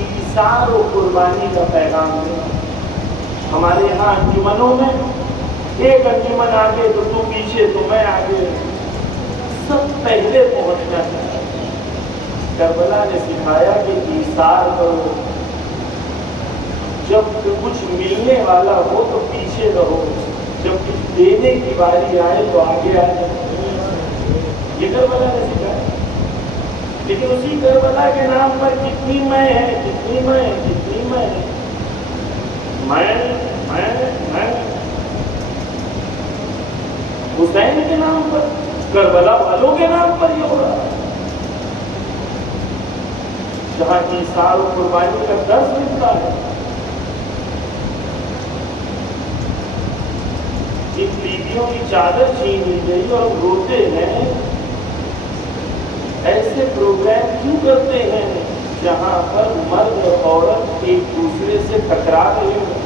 ایثار و قربانی کا پیغام دیا۔ ہمارے یہاں انجمنوں میں ایک انجمن آگے تو تو پیچھے تو میں آگے، سب پہلے پہنچنا چاہیے۔ کربلا نے سکھایا کہ ایثار کرو، جب کچھ ملنے والا ہو تو پیچھے رہو، جب کچھ دینے کی باری آئے تو آگے آئے۔ یہ کربلا نے سکھایا، لیکن اسی کربلا کے نام پر کتنی میں ہے، کتنی میں، کتنی میں حسین کے نام پر، کربلا والوں کے نام پر یہ ہو رہا ہے۔ جہاں ایثار و قربانی کا درس ملتا ہے، ان بیویوں کی چادر چھین لی گئی اور ہم روتے ہیں۔ ایسے پروگرام کیوں کرتے ہیں جہاں پر مرد اور عورت ایک دوسرے سے ٹکرا رہے ہیں؟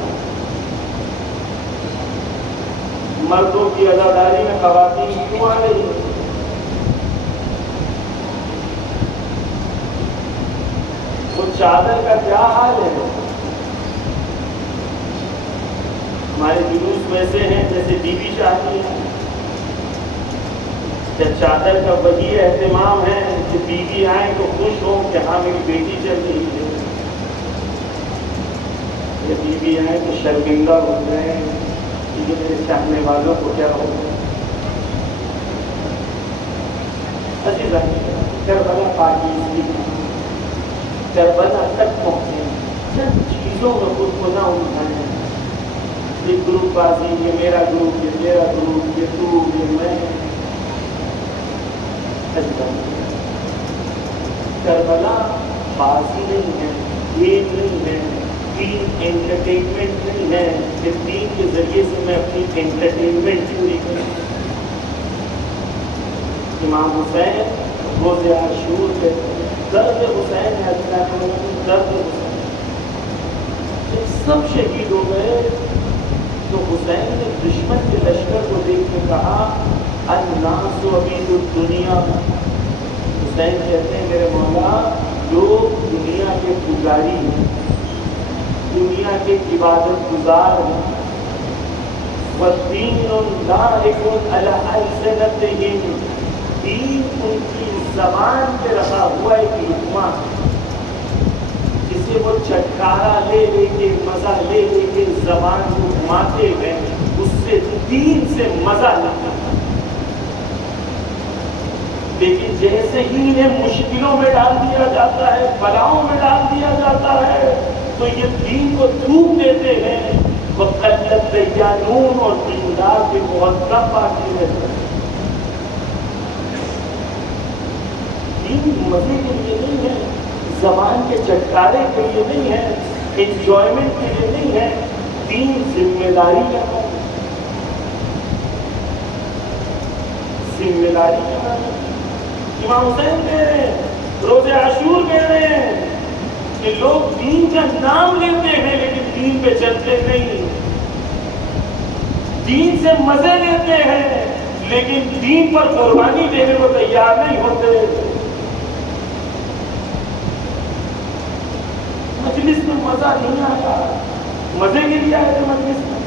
مردوں کی عزاداری میں خواتین کیوں آ رہی ہیں؟ وہ چادر کا کیا حال ہے؟ ہمارے جلوس ویسے ہیں جیسے بیوی چاہتی ہے، یا چادر کا وہی اہتمام ہے کہ بیوی آئے تو خوش ہو کہ ہاں میری بیٹی چل رہی ہے، یا بیوی آئے تو شرمندہ ہو جائے کہ یہ میرے چاہنے والوں کو کیا ہو؟ عزیزان کربلا پاکیزگی کربلا تک پہنچے، چند چیزوں میں خود کو نہ الجھائیں، یہ گروپ بازی، یہ میرا گروپ، یہ میرا گروپ، یہ تو، یہ میں، کربلا بازی نہیں ہے، گیم نہیں ہے، دین انٹرٹینمنٹ نہیں ہے کہ دین کے ذریعے سے میں اپنی انٹرٹینمنٹ پوری کروں۔ امام حسین روز عاشور کے درد حسین ہے، درد حسین جب سب شہید ہو گئے تو حسین نے دشمن کے لشکر کو دیکھ کے کہا الناس عبید الدنیا، حسین کہتے ہیں میرے مولا لوگ دنیا کے پجاری ہیں، دنیا کے عبادت گزار ہیں، والدین لاحق علی السنتہم، دین ان کی زبان پہ رکھا ہوا ایک لقمہ جسے وہ چھٹکارا لے لے کے مزہ لے لے کے زبان کو گھماتے ہیں، اس سے دین سے مزہ لیتے ہیں، لیکن جیسے ہی انہیں مشکلوں میں ڈال دیا جاتا ہے، بلاؤں میں ڈال دیا جاتا ہے تو یہ دین کو تھوک دیتے ہیں، وقلت دیانون، اور دیندار بھی بہت کم باقی رہتے ہیں۔ دین مزے کے لیے نہیں ہے، زبان کے چٹکارے کے لیے نہیں ہے، انجوائمنٹ کے لیے نہیں ہے، دین ذمہ داری کا ہے، ذمہ داری کا ہے۔ امام حسین کہہ رہے ہیں، روز عاشور کہہ رہے ہیں کہ لوگ دین کا نام لیتے ہیں لیکن دین پہ چلتے نہیں، دین سے مزے لیتے ہیں لیکن دین پر قربانی دینے کو تیار نہیں ہوتے۔ مجلس میں مزہ نہیں آتا، مزے کے لیے آئے تھے مجلس میں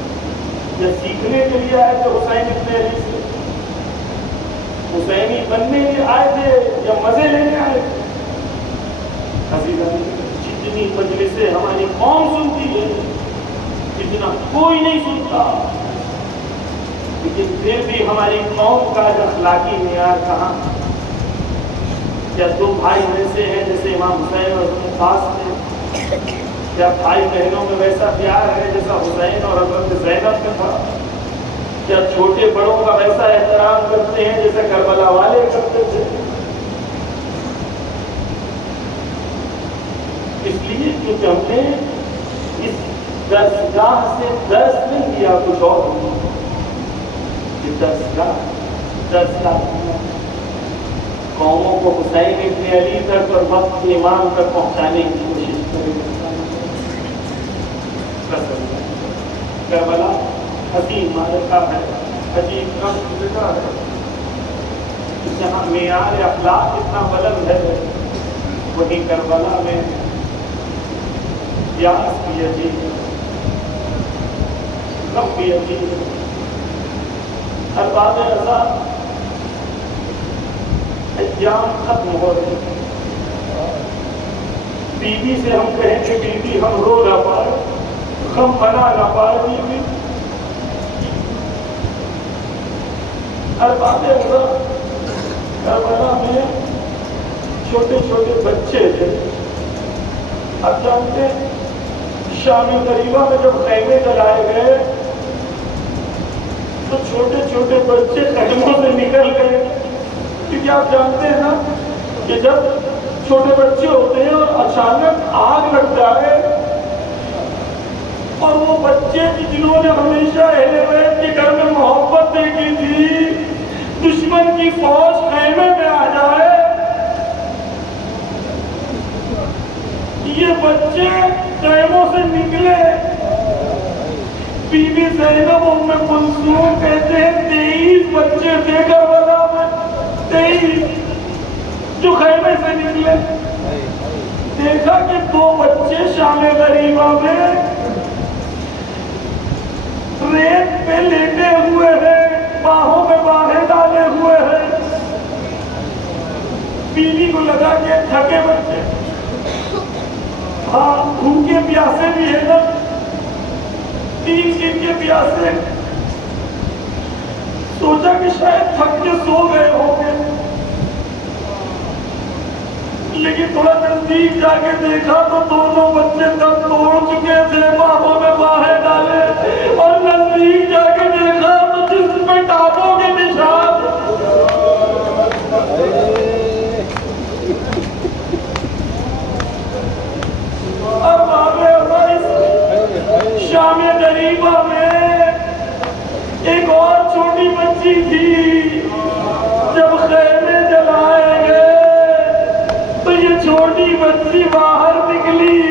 یا سیکھنے کے لیے آئے تھے حسین ابن علی سے، حسینی بننے کے آئے تھے یا مزے لینے آئے تھے؟ عزیزان، جتنی مجلسیں ہماری قوم سنتی ہے اتنا کوئی نہیں سنتا، لیکن پھر بھی ہماری قوم کا اخلاقی معیار کہاں؟ کیا دو بھائی ویسے ہیں جیسے امام حسین اور حضرت عباس تھے؟ کیا بھائی بہنوں میں ویسا پیار ہے جیسا حسین اور حضرت زینب میں تھا؟ کیا چھوٹے بڑوں کا ویسا احترام کرتے ہیں جیسے کربلا والے کرتے تھے؟ اس لیے کیونکہ ہم نے اس درسگاہ سے درس نہیں دیا، کچھ اور یہ درسگاہ قوموں کو حسین ابن علی تک اور وقت کے امام تک پہنچانے کی کوشش کریں۔ کربلا حسین معرکہ ہے، عجیب رنگ ہے، جہاں معیار اخلاق اتنا بلند ہے، وہیں کربلا میں پیاس بھی عجیب ہے، غم بھی عجیب ہے۔ ارباب رضا ایام ختم ہو رہے ہیں، بیوی سے ہم کہیں کہ بیوی ہم رو نہ پائے، غم بنا نہ پائے بیوی، ارباب رضا کربلا میں چھوٹے چھوٹے بچے تھے۔ اب جانتے شام غریبہ میں جب خیمے جلائے گئے تو چھوٹے چھوٹے بچے خیموں سے نکل گئے، کیونکہ آپ جانتے ہیں نا کہ جب چھوٹے بچے ہوتے ہیں اور اچانک آگ لگ جائے اور وہ بچے جنہوں نے ہمیشہ اہل بیت کے گھر میں محبت دیکھی تھی، دشمن کی فوج خیمے میں آ جائے، یہ بچے خیموں سے نکلے، بی بی زینب ام کلثوم کہتے ہیں 23 بچے تھے کربلا میں، 23 جو خیمے سے نکلے، دیکھا کہ 2 بچے شام غریبہ میں ریت پہ لیٹے ہوئے ہیں، باہوں میں باہیں ڈالے ہوئے ہیں، بیوی کو لگا کہ تھکے بچے، ہاں بھوکے پیاسے بھی ہے نا، 3 دن کے پیاسے، سوچا کہ شاید تھک کے سو گئے ہوں گے، تھوڑا نزدیک جا کے دیکھا تو دونوں بچے دم توڑ چکے تھے، باہوں میں باہیں ڈالے، اور نزدیک جا کے دیکھا تو جسم میں ٹاپوں کے نشان۔ اب آگے شام غریبہ میں ایک اور چھوٹی بچی تھی۔ جب خیمے جلائے گئے تو یہ چھوٹی بچی باہر نکلی۔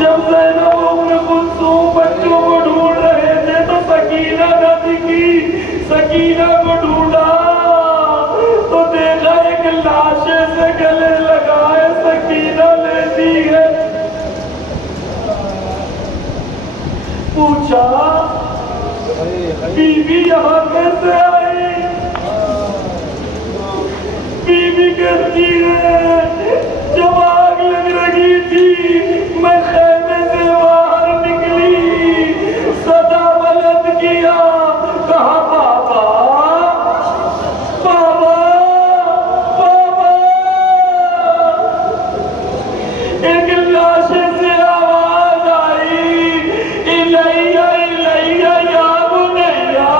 جب زینب و ام کلثوم بچوں کو ڈھونڈ رہے تھے تو سکینہ نہ دکھی۔ سکینہ کو ڈھونڈا تو دیکھا ایک لاشے سے گلے لگائے سکینہ لیتی ہے۔ پوچھا بی بی یہاں کیسے آئی؟ بی بی کہتی ہے جب آگ لگ رہی تھی میں خیمے سے باہر نکلی، صدا بلند کیا، کہا بابا بابا بابا۔ ایک لاشے سے آواز آئی، الیہ الیہ یا بنیا،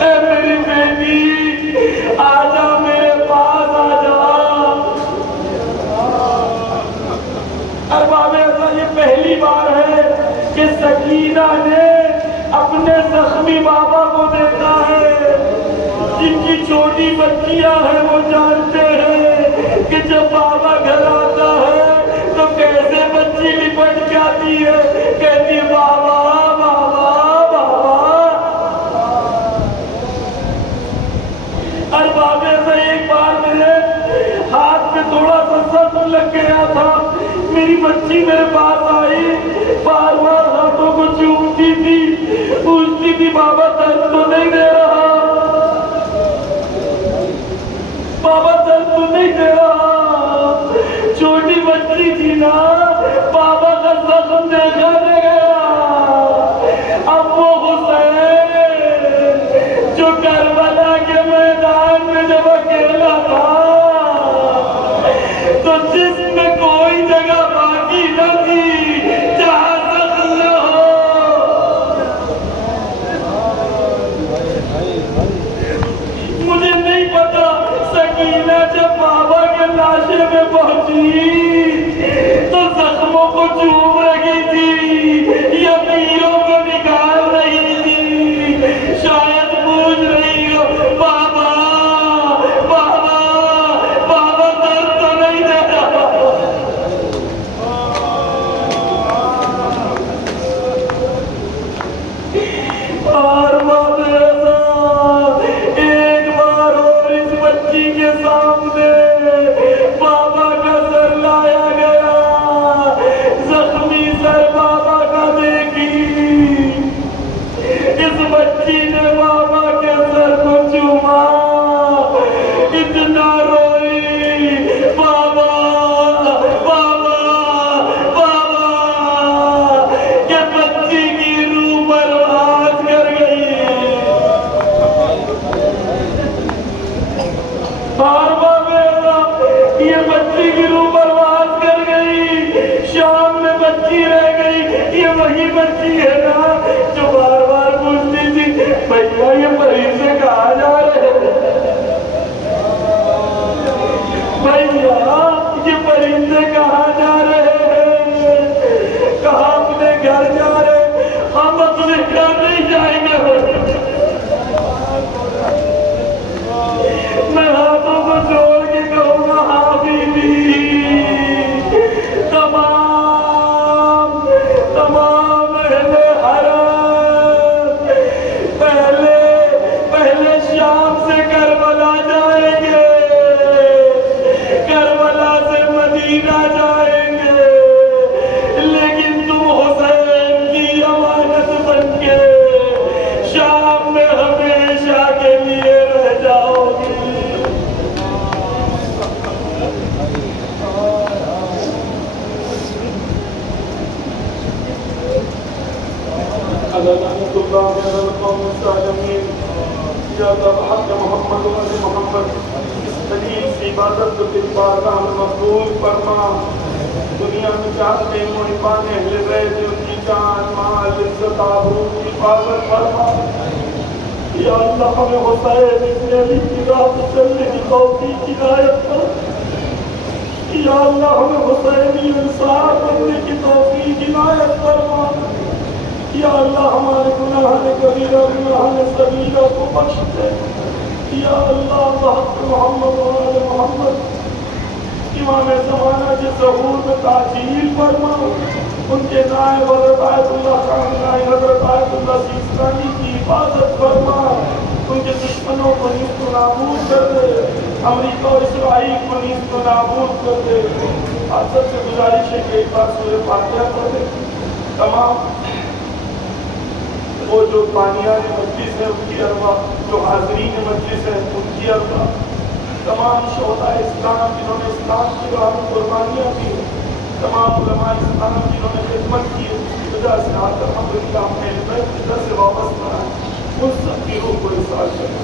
اے میری بیٹی آجا میرے پاس آجا۔ ارباب ازاں یہ پہلی بار ہے کہ سکینہ نے اپنے زخمی بابا کو دیکھا ہے۔ جن کی چھوٹی بچیاں ہیں وہ جانتے ہیں کہ جب بابا گھر آتا ہے تو کیسے بچی لپٹ کے آتی ہے، کہتی ہے بابا بابا بابا۔ ارباب ازاں ایک بار میرے ہاتھ میں تھوڑا سا زخم لگ گیا تھا، میری بچی میرے پاس آئی، بار بار ہاتھوں کو چومتی تھی، پوچھتی تھی بابا درد تو نہیں دے رہا، بابا درد تو نہیں دے رہا۔ چھوٹی بچی تھی نا، بابا کا زخم دیکھا نہیں گیا۔ اب وہ حسین جو کربلا کے میدان میں جب اکیلا تھا تو جسم میں کوئی جگہ باقی نہ تھی جہاں زخم نہ ہو۔ مجھے نہیں پتا سکینہ جب بابا کے لاشے میں پہنچی تو زخموں کو چوم رہی تھی یا پیروں کو نکال رہی تھی، شاید پوچھ رہی ہو بابا بابا بابا درد تو نہیں دے رہا۔ اور ایک بار اور اس بچی کے سامنے بابا کا سر لایا گیا، زخمی سر بابا کا دیکھی۔ اس بچی نے بابا کے سر کو چوما، اتنا روئی بابا بابا بابا کہ بچی کی روح برباد کر گئی۔ بابا میرا یہ بچی کی روح برباد کر گئی، شام میں بچی رہ گئی۔ یہ وہی بچی ہے نا جو بار بار پوچھتی تھی بھیا یہ پریندے کہاں جا رہے ہیں، بھیا یہ پرندے کہاں جا رہے ہیں، کہاں اپنے گھر جا رہے ہیں، ہم اپنے گھر نہیں جائیں گے۔ میں ہاتھوں کو جوڑ کے کہوں گا ہاں بیوی، تمام اہل حرم پہلے شام سے کربلا جائیں گے، کربلا سے مدینہ جائیں گے، لیکن تم حسین کی امانت بن کے شام میں ہمیشہ کے لیے رہ جاؤ گی۔ لعنة الله على القوم الظالمين. يا ذا الحق محمد وآل محمد محمد اس دلیل سے عبادت کو تیری بارگاہ میں مقبول فرما. دنیا میں جاتے محبان اہل بیت ان کی جان مال عزت آبرو کی حفاظت فرما. یا اللہ ہمیں حسین ابن علی کی راہ پہ چلنے کی توفیق عنایت کر. یا اللہ ہمیں حسینی انصار بننے کی توفیق عنایت فرما. یا اللہ ہمارے گناہ کبیرہ گناہ صغیرہ کو بخش دے. یا اللہ بحق محمد و آل محمد امام زمانہ کے ظہور میں تعجیل فرما. ان کے نائب حضرت آیت اللہ خان نائب حضرت آیت اللہ سیستانی کی حفاظت فرما. ان کے دشمنوں کو نیست و نابود کر دے. امریکہ اور اسرائیل کو نیست و نابود کر دے. آپ سب سے گزارش ہے کہ ایک بار سورہ فاتحہ پڑھ دیں. تمام وہ جو بانیان مجلس ہے ان کی ارواح، جو حاضرین مجلس ہے ان کی ارواح، تمام شہداء اسلام جنہوں نے اسلام کی راہ میں قربانیاں دی، تمام علماء اسلام جنہوں نے خدمت کی اس کی وجہ سے آج الحمدللہ ہم نے علم سے وابستہ ہیں، ان سب کی روح کو احساس کریں.